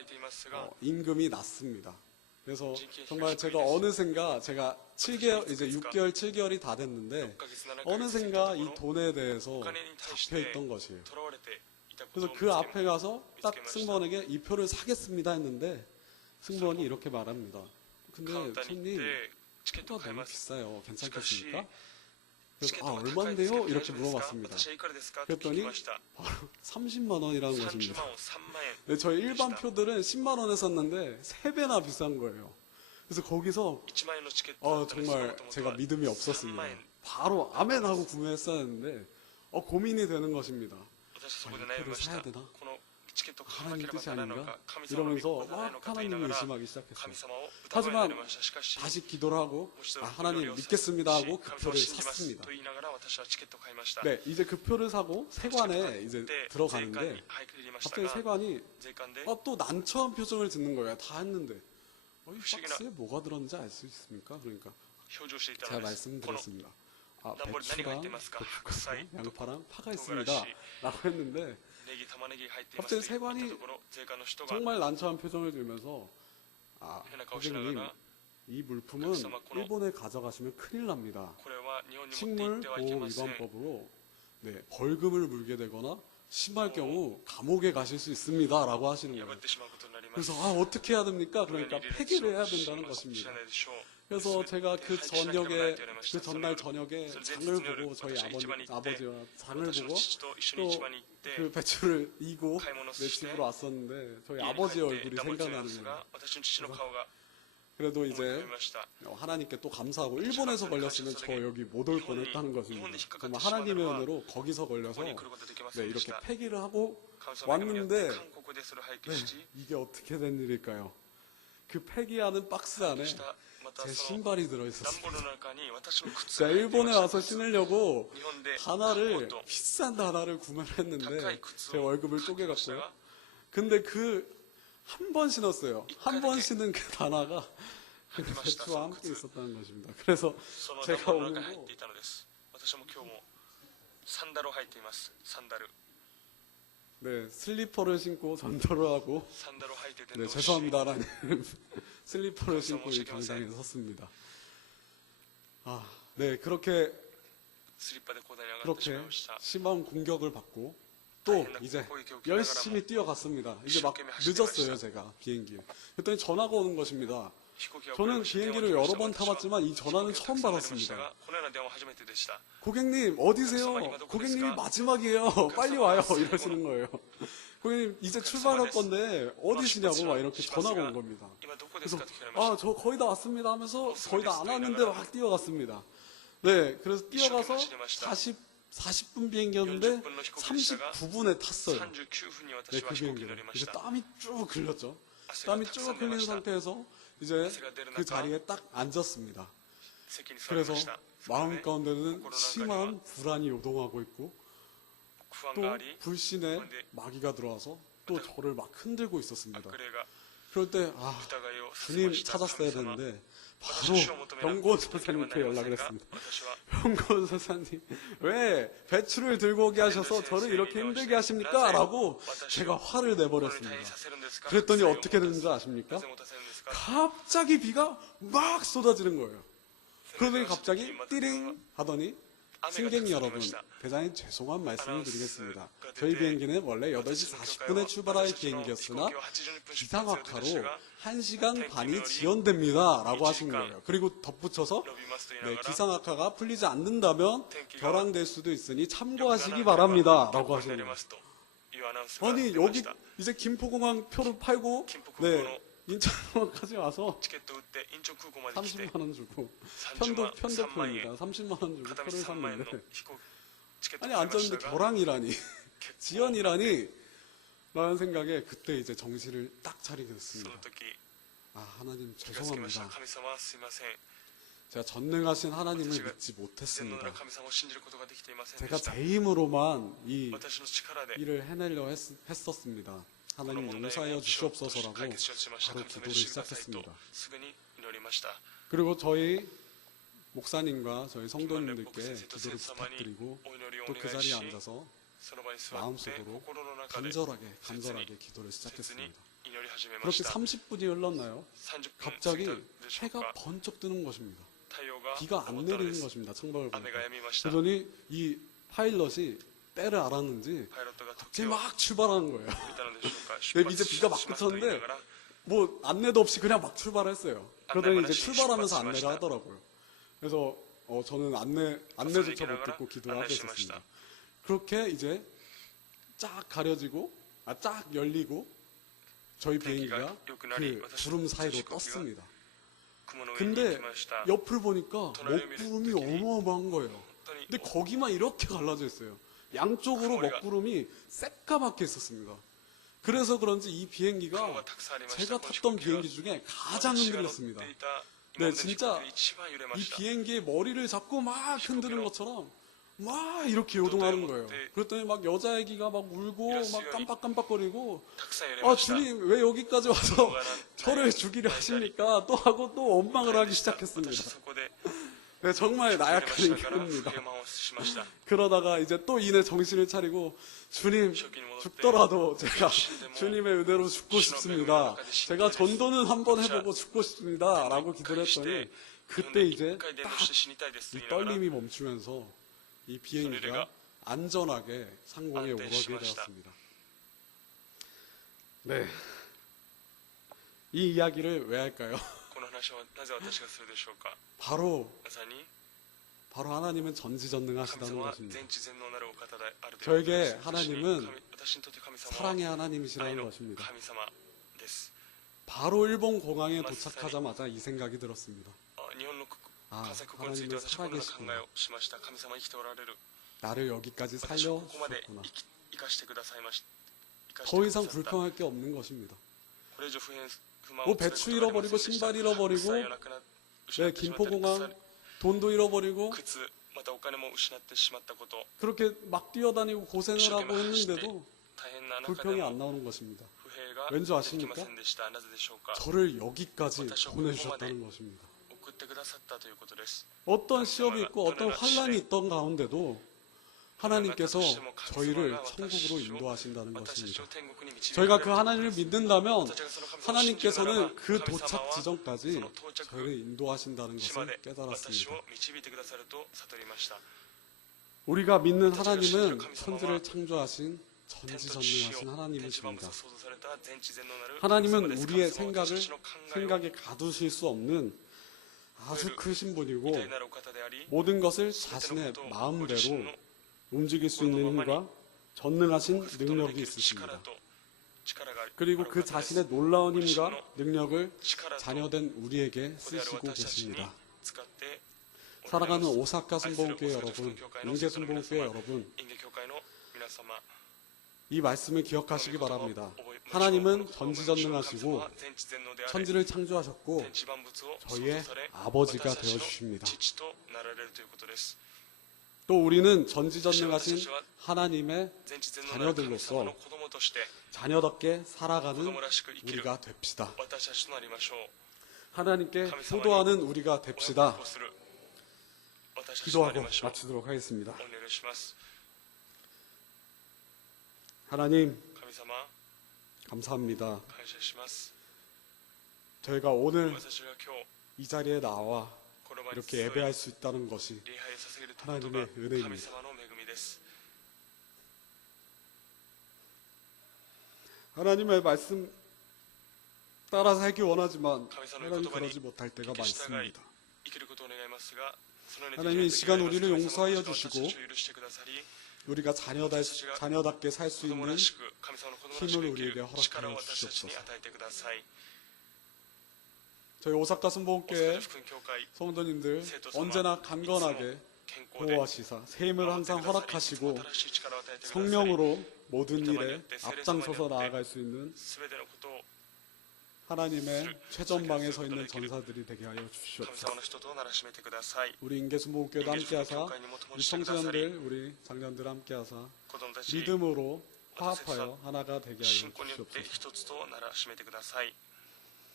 임금이 낮습니다. 그래서 정말 제가 어느샌가 제가 7개월, 이제 6개월, 7개월이 다 됐는데 6ヶ月7ヶ月 어느샌가 이 돈에 대해서 お金に対し 잡혀 て 있던 것이에요. 囚われていたこと 그래서 を見つ 그 け 앞에 가서 딱 미스케 승무원에게 이 표를 사겠습니다 했는데 승무원이 이렇게 말합니다. カウン 근데 ターに行っ 손님 てチケットを 표가 買い 너무 ます 비싸요. 괜찮겠습니까? チケ 그래서 ッ 아 トが高いですけ 얼마인데요? ど大 이렇게 丈夫ですか 물어봤습니다. 私はいくらですかと聞き 그랬더니 ました 바로 30만 원이라는 30 것입니다. 万を3万円 네, 저희 일반 비싸. 표들은 10만 원에 샀는데 3배나 비싼 거예요. 그래서 거기서 1万円のチケットだったんです 정말 が元々 제가 は 믿음이 3 없었습니다. 万円 바로 아멘 하고 구매했어야 했는데 고민이 되는 것입니다. 私はそこで悩みました 표를 사야 되나? このチケットを買わなけ 하나님 れば 뜻이 ならないの 아닌가? か神様の御 이러면서 心じゃないの 막 かと言いなが 하나님을 ら 의심하기 시작했어요. 神様を疑いになりましたしかし 다시 기도를 하고 もう一度 하나님 祈りを 믿겠습니다 하고 그 神様を 표를 信じます 샀습니다. と言いながら私はチケットを買いました 네, 이제 그 표를 사고 세관에 이제 で税関に 들어가는데 入りました 갑자기 が 세관이 税関で 또 난처한 표정을 짓는 거예요. 다 했는데 이 부시기나- 박스에 뭐가 들었는지 알 수 있습니까? 그러니까 表示をしていた 제가 のですこの 말씀드렸습니다. 아, 난볼에何が入ってい 배추랑 ますか 고춧가루, 사이, 양파랑 파가 唐辛子 있습니다. 라고 했는데 ネギ玉ねぎが入っています 갑자기 と言った 세관이 ところ税関の人が 정말 난처한 표정을 들면서 아, 変な顔しなが 고객님 ら 이 물품은 일본에 가져가시면 큰일 납니다. これは日本に持って行 식물 ってはいけ 보호 ません 위반법으로 네, 벌금을 물게 되거나 심할 경우 감옥에 가실 수 있습니다. 라고 하시는 破 거예요. ってしまうことになります 그래서 어떻게 해야 됩니까? これに 그러니까 履歴 폐기를 해야 書をし 된다는 ます知 것입니다. らないでしょう 그래서 제가 그 廃棄しなければな 저녁에 いと言われました 그 전날 저녁에 그 장을 전날 보고 저희 저녁에 아버지와 장을 私の 보고 父と一緒に市場に行って 그 배추를 이고 買い物を 내 して 집으로 왔었는데 저희 家に 아버지 帰って 얼굴이 ダモチの様 생각나는 子 거예요. が私の父の顔が 그래도 思い浮か 이제 びました 하나님께 또 감사하고 일본에서 걸렸으면 저 여기 못 올 뻔했다는 것입니다. 정말 하나님의 은혜로 거기서 こ 걸려서 こに来ることができませ 네, んでし 이렇게 た 폐기를 하고 神様の恵みによって 왔는데 韓国でそれを廃棄 네, し 이게 어떻게 된 일일까요? 그 폐기하는 박스 안에 したまた 제 その 신발이 段ボー 들어있었어요. ルの中に私の靴 제가 が入ってい 일본에 ました 와서 신으려고 日本で 다나를 と 비싼 다나를 구매를 高 했는데 い靴 제 を 월급을 買ってました 쪼개갔고요. が 근데 그 한 번 신었어요. 한 번 신은 그 다나가 그 맞다. 배추와 함께 있었다는 것입니다. 그래서 その 제가 段ボールの中に 오늘도 入っていたのです私も今日もサンダルを履いていますサンダル 네, 슬리퍼를 신고 전도를 하고 サンダルを履いて 네, 伝道し 죄송합니다 하나님 슬리퍼를 신고 이 강당에 섰습니다. 아, 네, 그렇게 スリッパで講台に上がってし 그렇게 まいました 심한 공격을 받고 또 이제 열심히 뛰어갔습니다. 이제 막 늦었어요 제가 비행기에. 그랬더니 전화가 오는 것입니다. 飛行機が 저는 遅れました 비행기를 電話 여러 が 번 来ました 타봤지만 이 전화는 飛行 처음 機がたくさん乗りました 받았습니다. がこのような電話は初めてでした 고객님 어디세요? 고객님이 마지막이에요. 빨리 와요. 이러시는 거예요. 고객님 이제 출발할 건데 어디시냐고 막 이렇게 전화가 온 겁니다. 今どこです 그래서 かと聞かれました 아 저 거의 다 왔습니다 하면서 거의 다 안 왔는데 막 뛰어갔습니다. 네, 그래서 뛰어가서 40분 비행기였는데 40分の飛行機でしたが 39분에 탔어요. 39分に 네, 私は 그 飛行機に乗 비행기를. りま 이제 した 땀이 쭉 흘렸죠. 汗が 땀이 たく 쭉 さん出 흘린 ました 상태에서 이제汗が出る 그 中 자리에 딱 앉았습니다. 席に座り 그래서 ました 마음 가운데는 코로나 심한 불안이 요동하고 있고 不安 또 があり 불신에 마귀가 들어와서 또 저를 막 흔들고 있었습니다. 悪霊が 그럴 때 아, 疑いをさせ 주님 ました 찾았어야 神様 되는데 私 바로 主を求めな 병고 ければ 선생님께 なりませ 연락을 んが 했습니다. 私は 병고 선생님 왜 배추를 들고 오게 하셔서 저를 이렇게 힘들게 하십니까? 라고 제가 화를 これに退院 내버렸습니다. させるんですか 그랬더니 薬を 어떻게 持たせ 됐는지 아십니까? なぜ持たせるんですか 갑자기 비가 막 쏟아지는 거예요. 그러더니 갑자기 띠링 하더니 승객 여러분, 대단히 죄송한 말씀을 드리겠습니다. 저희 비행기는 원래 8시 40분에 출발할 비행기였으나 기상악화로 1시간 반이 지연됩니다. 라고 하신 거예요. 그리고 덧붙여서 伸びますと言いな 네, がら 기상악화가 풀리지 않는다면 결항될 수도 있으니 참고하시기 바랍니다. 라고 にな 하신 り 거예요. ますというアナウンスが 아니 出ま 여기 した 이제 김포공항 표를 팔고 네, 인천공항까지 와서 チケットを売ってインチョン空港まで来て 30만 원 주고 30만 편도표입니다. 30만 원 주고 片道 표를 3万円の 샀는데 飛行チケットを 아니 買いまし 앉았는데 たが 결항이라니 지연이라니 라는 생각에 그때 이제 정신을 딱 차리게 そ 됐습니다. の時 아 하나님 気がつきました 죄송합니다. 神様すいません 제가 전능하신 하나님을 제가 믿지 全能 못했습니다. な神様を信じることができていませんで 제가 した 제 힘으로만 이 私の力で 일을 해내려 했었습니다. この 하나님 問題 용서하여 を 주시옵소서라고 解決しようとしました 바로 神様 기도를 許してくださいと 시작했습니다. すぐに祈りました 그리고 저희 목사님과 저희 今連 성도님들께 北先生と 기도를 先生様に 부탁드리고 お祈りをお 또 그 願いし 자리에 앉아서 その場に座って 마음속으로 心の中で 간절하게 기도를 切に 시작했습니다. 祈り始めま 그렇게 した 30분이 흘렀나요? 30分過ぎ 갑자기 たでしょう 해가 か 번쩍 뜨는 것입니다. 太陽が 비가 昇 안 ったので 내리는 す 것입니다. 창밖을 雨 보니까. が止みました 그러더니 이 파일럿이 때를 알았는지 パイロットが時 갑자기 を 막 출발하는 거예요. 見たのでしょうか 네 出 이제 発 비가 막 しますと言い 그쳤는데 ながら 뭐 안내도 없이 그냥 막 출발했어요. 그러더니 이제 출발하면서 안내를 출발했습니다. 하더라고요. 그래서 저는 안내조차 못 듣고 기도를 하고 있었습니다. 그렇게 이제 쫙 가려지고 쫙 열리고 저희 비행기가 그 구름 사이로 떴습니다. 雲の上に行 근데 きました 옆을 보니까 먹구름이 어마어마한 거예요. 本当に 근데 거기만 이렇게 갈라져 있어요. 양쪽으로 먹구름이 새까맣게 있었습니다. 그래서 그런지 이 雲 비행기가 がたくさんありました 제가 탔던 비행기 중에 가장 私が乗っ 흔들렸습니다. ていた 네 今までの飛行 진짜 機で一番揺れま 이 した 비행기의 머리를 잡고 막 흔드는 것처럼 막 이렇게 요동하는 거예요. 그랬더니 막 여자애기가 막 울고 막 깜빡깜빡거리고 たくさん揺れ 아 ました 주님 왜 여기까지 雲 와서 が 저를 죽이려 하십니까? 또 하고 또 원망을 하기 私 시작했습니다. そこで 네, 정말 揺れま 나약한 したから 인간입니다. 不満をしました 그러다가 이제 또 이내 정신을 차리고 주님 初期に戻って 죽더라도 제가 주님의 은혜로 죽고 싶습니다. 제가 전도는 한번 해보고 죽고 싶습니다. 라고 기도를 했더니 그때 이제 一回伝 딱 道して死にたいですと 이 言いながら 떨림이 멈추면서 이 비행기가 안전하게 상공에 오르게 되었습니다. 네. 이 이야기를 왜 할까요? この話はなぜ私がするでしょうか 바로 まさに 하나님은 神 전지전능하시다는 様は 것입니다. 全知全能なるお方であるということ 저에게 です 하나님은 私にとって神様は 사랑의 愛 하나님이시라는 の 것입니다. 神様です 바로 일본 공항에 도착하자마자 이 생각이 들었습니다. 日本の 아, 関西空港について私はこのような考 하나님은 えをしました神様生きておられる 나를 여기까지 私をここまで 살려주셨구나. 生かしてくださいました生かして 더 くだ 이상 さった 불평할 게 없는 것입니다. これ以上不満 뭐 をつける 배추 ことがありま 잃어버리고 せんでした 신발 잃어버리고 白菜をなくな失 네, ってしまったり 김포공항 돈도 잃어버리고 靴またお金も失ってしまったこと 그렇게 막 뛰어다니고 고생을 하고 했는데도 大変な中で 불평이 も 안 나오는 것입니다. 不平が 왠지 できま 아십니까? せんでしたなぜでしょうか 저를 여기까지私を 보내주셨다는 것입니다. 送ってくださったということです 어떤 시험이 있고 어떤 환란이 있던 가운데도 하나님께서 저희를 천국으로 인도하신다는 私たち 것입니다. を天国に導いてく 저희가 れ 그 る 하나님을 믿는다면 私がその神様を信じるならば 하나님께서는 그 神様 도착 は 지점까지 その到着 저희를 인도하신다는 島 것을 で私 깨달았습니다. を導いてくださると悟りました 우리가 믿는 하나님은 천지를 창조하신 전지전능하신 天地地を 하나님이십니다. 創造された全知全能なる 하나님은 神様です 우리의 神様は私たちの考えを 생각에 가두실 수 없는 아주 크신 분이고 偉大なるお方であり 모든 것을 자신의 ご自身 마음대로 の 움직일 수 있는 힘과 전능하신 ことの 능력이 できる力 있으십니다. と力がある 그리고 ある 그 お方です 자신의 놀라운 힘과 능력을 力と 자녀된 우리에게 子である 쓰시고 私たちに 계십니다. 使って 사랑하는 오사카 愛する 순복음교회 大阪 여러분, 教会の 인계 生徒の皆 순복음교회 様 여러분, 인계教会の皆様 이 말씀을 기억하시기 바랍니다. この 하나님은 神様は 전지전능하시고 全知全能であり 천지를 창조하셨고 天地万物を創 저희의 造され 아버지가 私たちの 되어주십니다. 父となられるということです 또 우리는 전지전능하신 하나님의 全知全能なる神様 자녀들로서 の子供として 자녀답게 子 살아가는 供らしく生きる 우리가 됩시다. 私たちとなりましょう 하나님께 효도하는 우리가 親 됩시다. 孝行する私たちとなり 기도하고 ましょう 마치도록 하겠습니다. お願いします 하나님 神様 감사합니다. 感謝します 저희가 오늘 私が今日 이 자리에 나와 この場に 이렇게 集い 예배할 수 있다는 것이 礼拝を捧げるということが 하나님의 은혜입니다. 神様の恵みです 하나님의 말씀 따라 살기 원하지만 神様の 하나님 言葉に 그러지 못할 때가 生き従い 많습니다. 生きることを願いますがそのように 하나님 이 できない時 시간 があります 우리를 神様 용서하여 私たち 주시고 を許してくださり 우리가 자녀답게 살 수 子供 있는 らしく神様の子供らしく生きる 힘을 우리에게 力を 허락하여 私たちに 주시옵소서. 与えてください 저희 오사카 大阪 순복음교회 福音教会 성도님들 생徒様 언제나 간건하게 健康で 보호하시사 샘을 항상 허락하시고 新しい力を与えてください 성령으로 모든 일에 앞장서서 나아갈 수 있는 すべてのことを 하나님의 최전방에 서 있는 전사들이 되게 하여 神 주시옵소서. 様の人とならしめてください 우리 인계순복음교회도 人間 함께하사 教会にも共 우리 にしてくださり 청소년들, 우리 장년들 함께하사 子供たち 믿음으로 화합하여 하나가 되게 하여 信仰によって 주시옵소서. 一つとならしめてください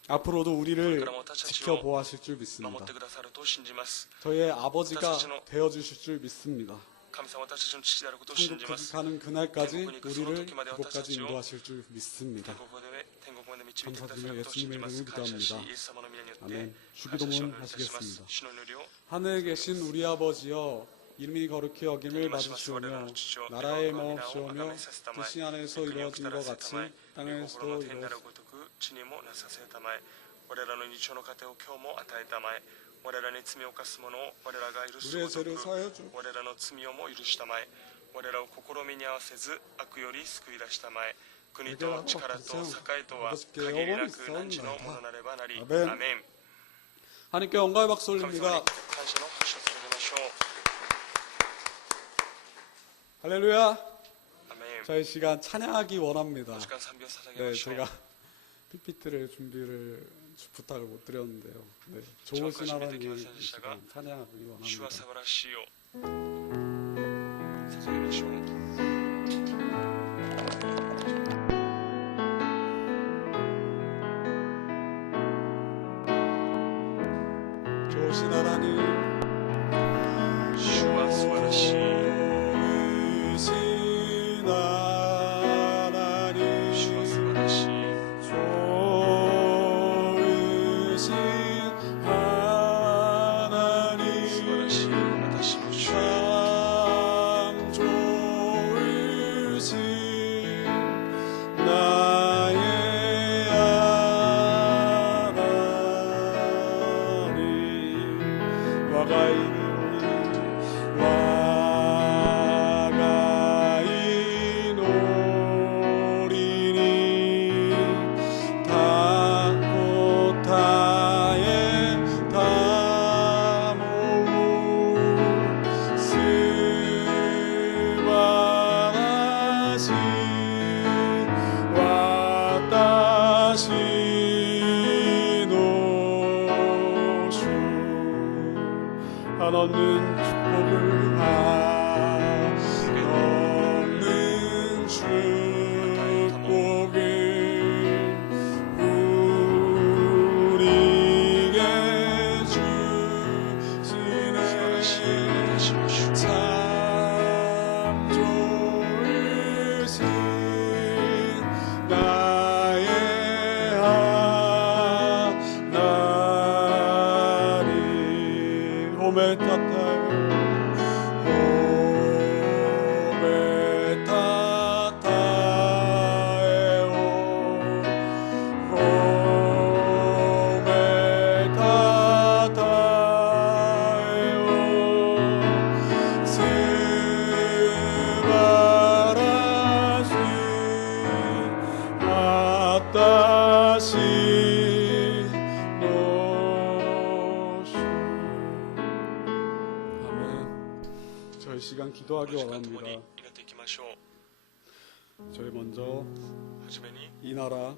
앞으로도 우리를 그럼私たちを 지켜보아실 줄 守 믿습니다. ってくださると信じます 저희의 아버지가 私たちの 되어주실 줄 믿습니다. 神様は私たちの父であることを信じます。 천국 가는 그날까지 천국에 그 우리를 그곳까지 그곳까지 왔다시죠. 인도하실 줄 믿습니다. 天国まで導いてくださ 감사드리며 ることを信じます。 예수님의 感謝し、 이름으로 イエス様の皆によって 아멘. 感謝しをお 주기도문 祈りいたします。 하시겠습니다. 主の祈りを 하늘에 계신 우리 아버지여, 이름이 거룩히 여김을 받으시오며 나라의 마옵시오며 뜻이 하늘에서 이루어진 것 같이 땅에서도 이루어지고 地にもなさせたまえ。我らの日常の糧を今日も与えたまえ。我らに罪を犯す者を我らが許す 우리의 ごとく 죄를 사하여 주 我らの罪をも許したまえ。我らを試みに合わせず悪より救い出したまえ。国と力と栄とは限りなく何時のものなればなり。アメン。 하나님께 영광의 박수 神様に 올립니다. 感謝の拍手を捧げましょう。 할렐루야. アメン。 저희 시간 찬양하기 원합니다. お時間賛美を捧げ 네, ましょう。 제가 PPT를 준비를 부탁을 못 드렸는데요. 네, 저 좋으신 하나님 이 준비되지 시간 찬양하기 主は 원합니다. 素晴らしいよ。捧げましょう。 좋으신 하나님, 主は素晴らしい。 좋으신 하나님, 主は素晴らしい。 좋으신 하나님, 素晴らしい。私の主。 참 좋으신 나의 하나님, 와가이 노리니 다 꽃타에 다 모으 스바라시 와다시 노슈 한없는 축복을 한없는 축복을 우리에게 주시네. 참 좋으신 나의 하나님, 호메타타요 저희 시간 こ 기도하기 の時間とも 원합니다. に祈っていきましょう。 저희 먼저 はじめに 이 나라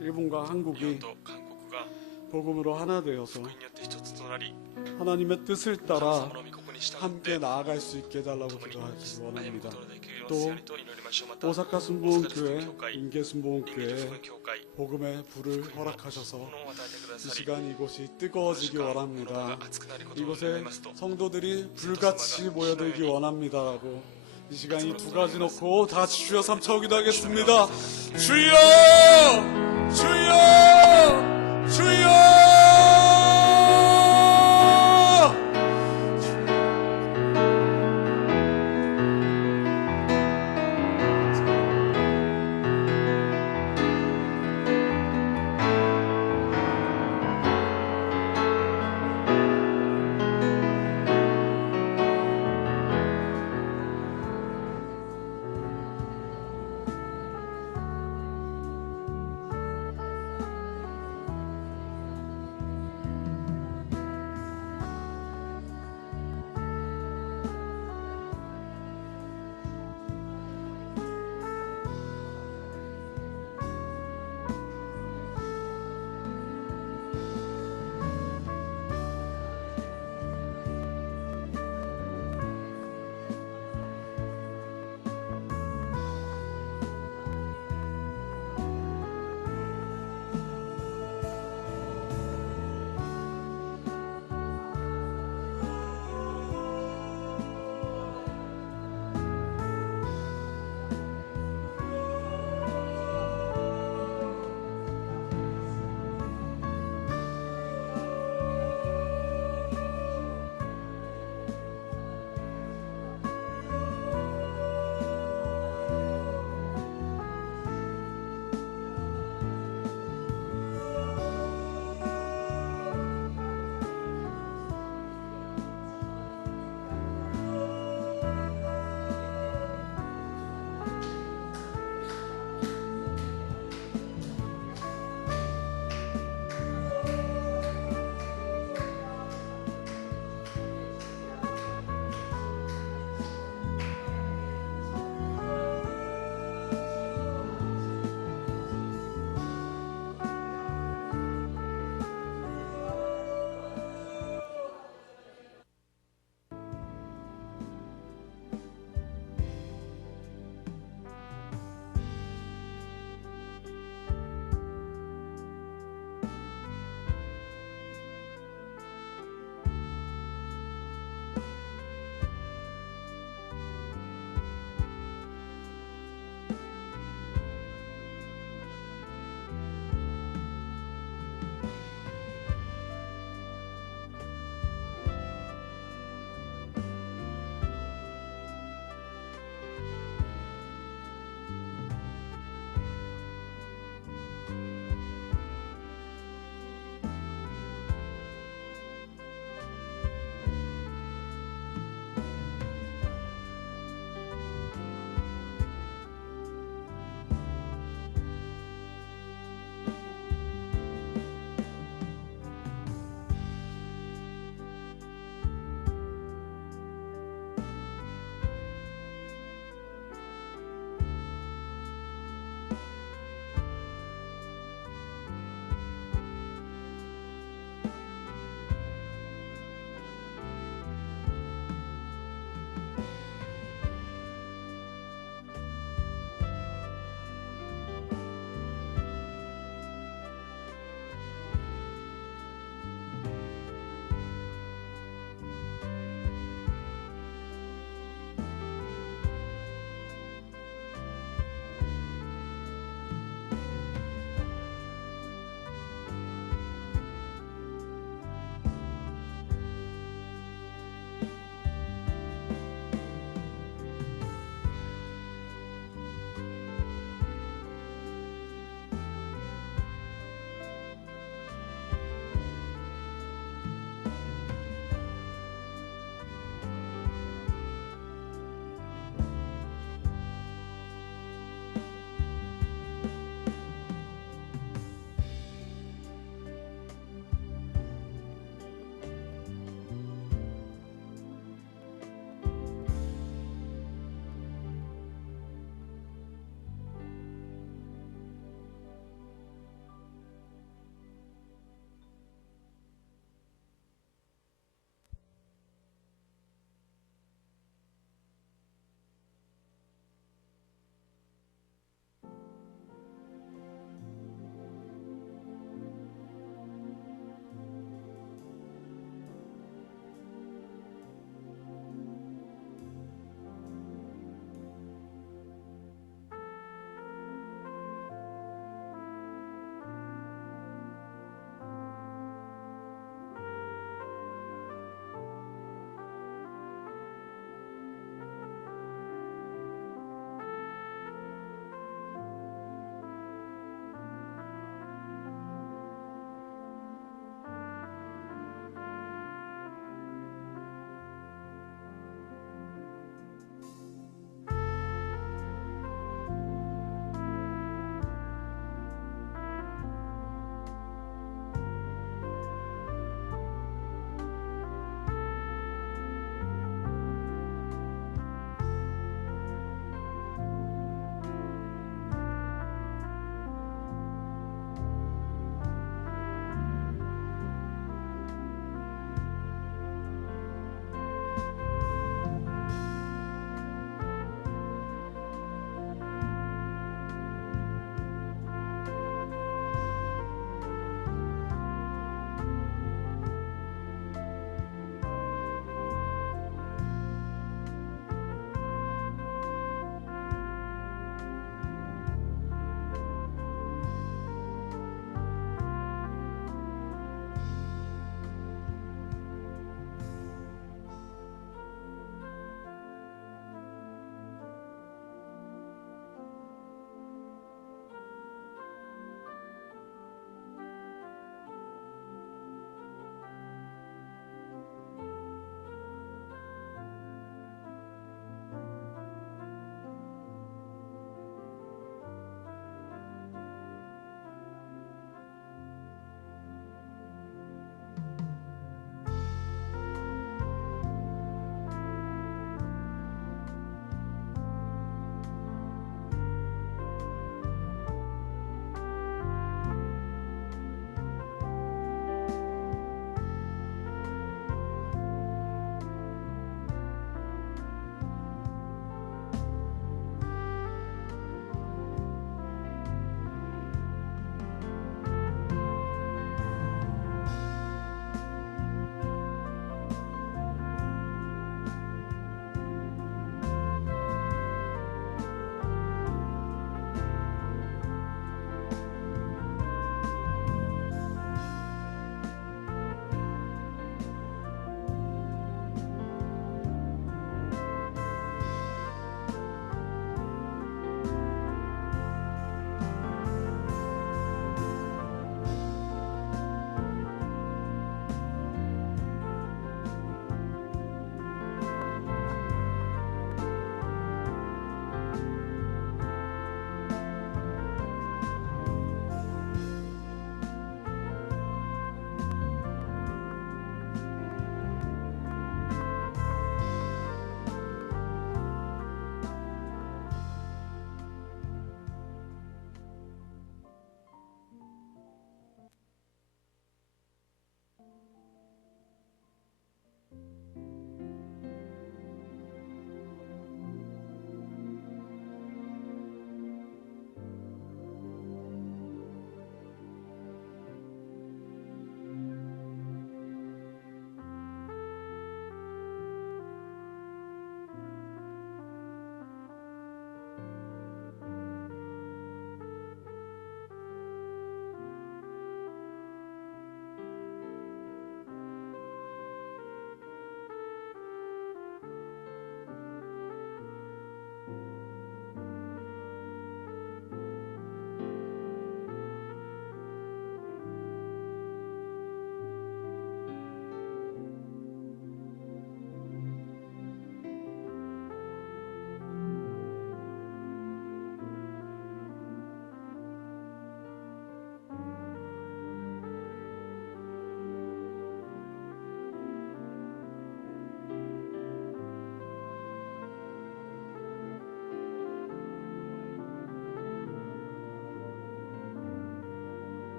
일본과 日本 한국이 と韓国が 복음으로 하나 되어서 福音によって一つとなり、 하나님의 뜻을 神 따라 様の御心に従っ 함께 て 나아갈 수 있게 해달라고 共に 기도하기 歩む 원합니다. ことができるようにせよと祈りましょう。また、 오사카 大阪 순복음교회, 福音教会、 인계 人間 순복음교회 福音教会、 복음의 불을 福音の 허락하셔서 ものを与えてくだ 이 さり、 시간 이곳이 この時 뜨거워지기 間、 원합니다. 物が熱くなることを願い 이곳에 ますと、 성도들이 불같이 모여들기 원합니다라고 이 시간 이 두 가지 놓고 다 같이 주여 삼차오 기도하겠습니다. 주여! 주여!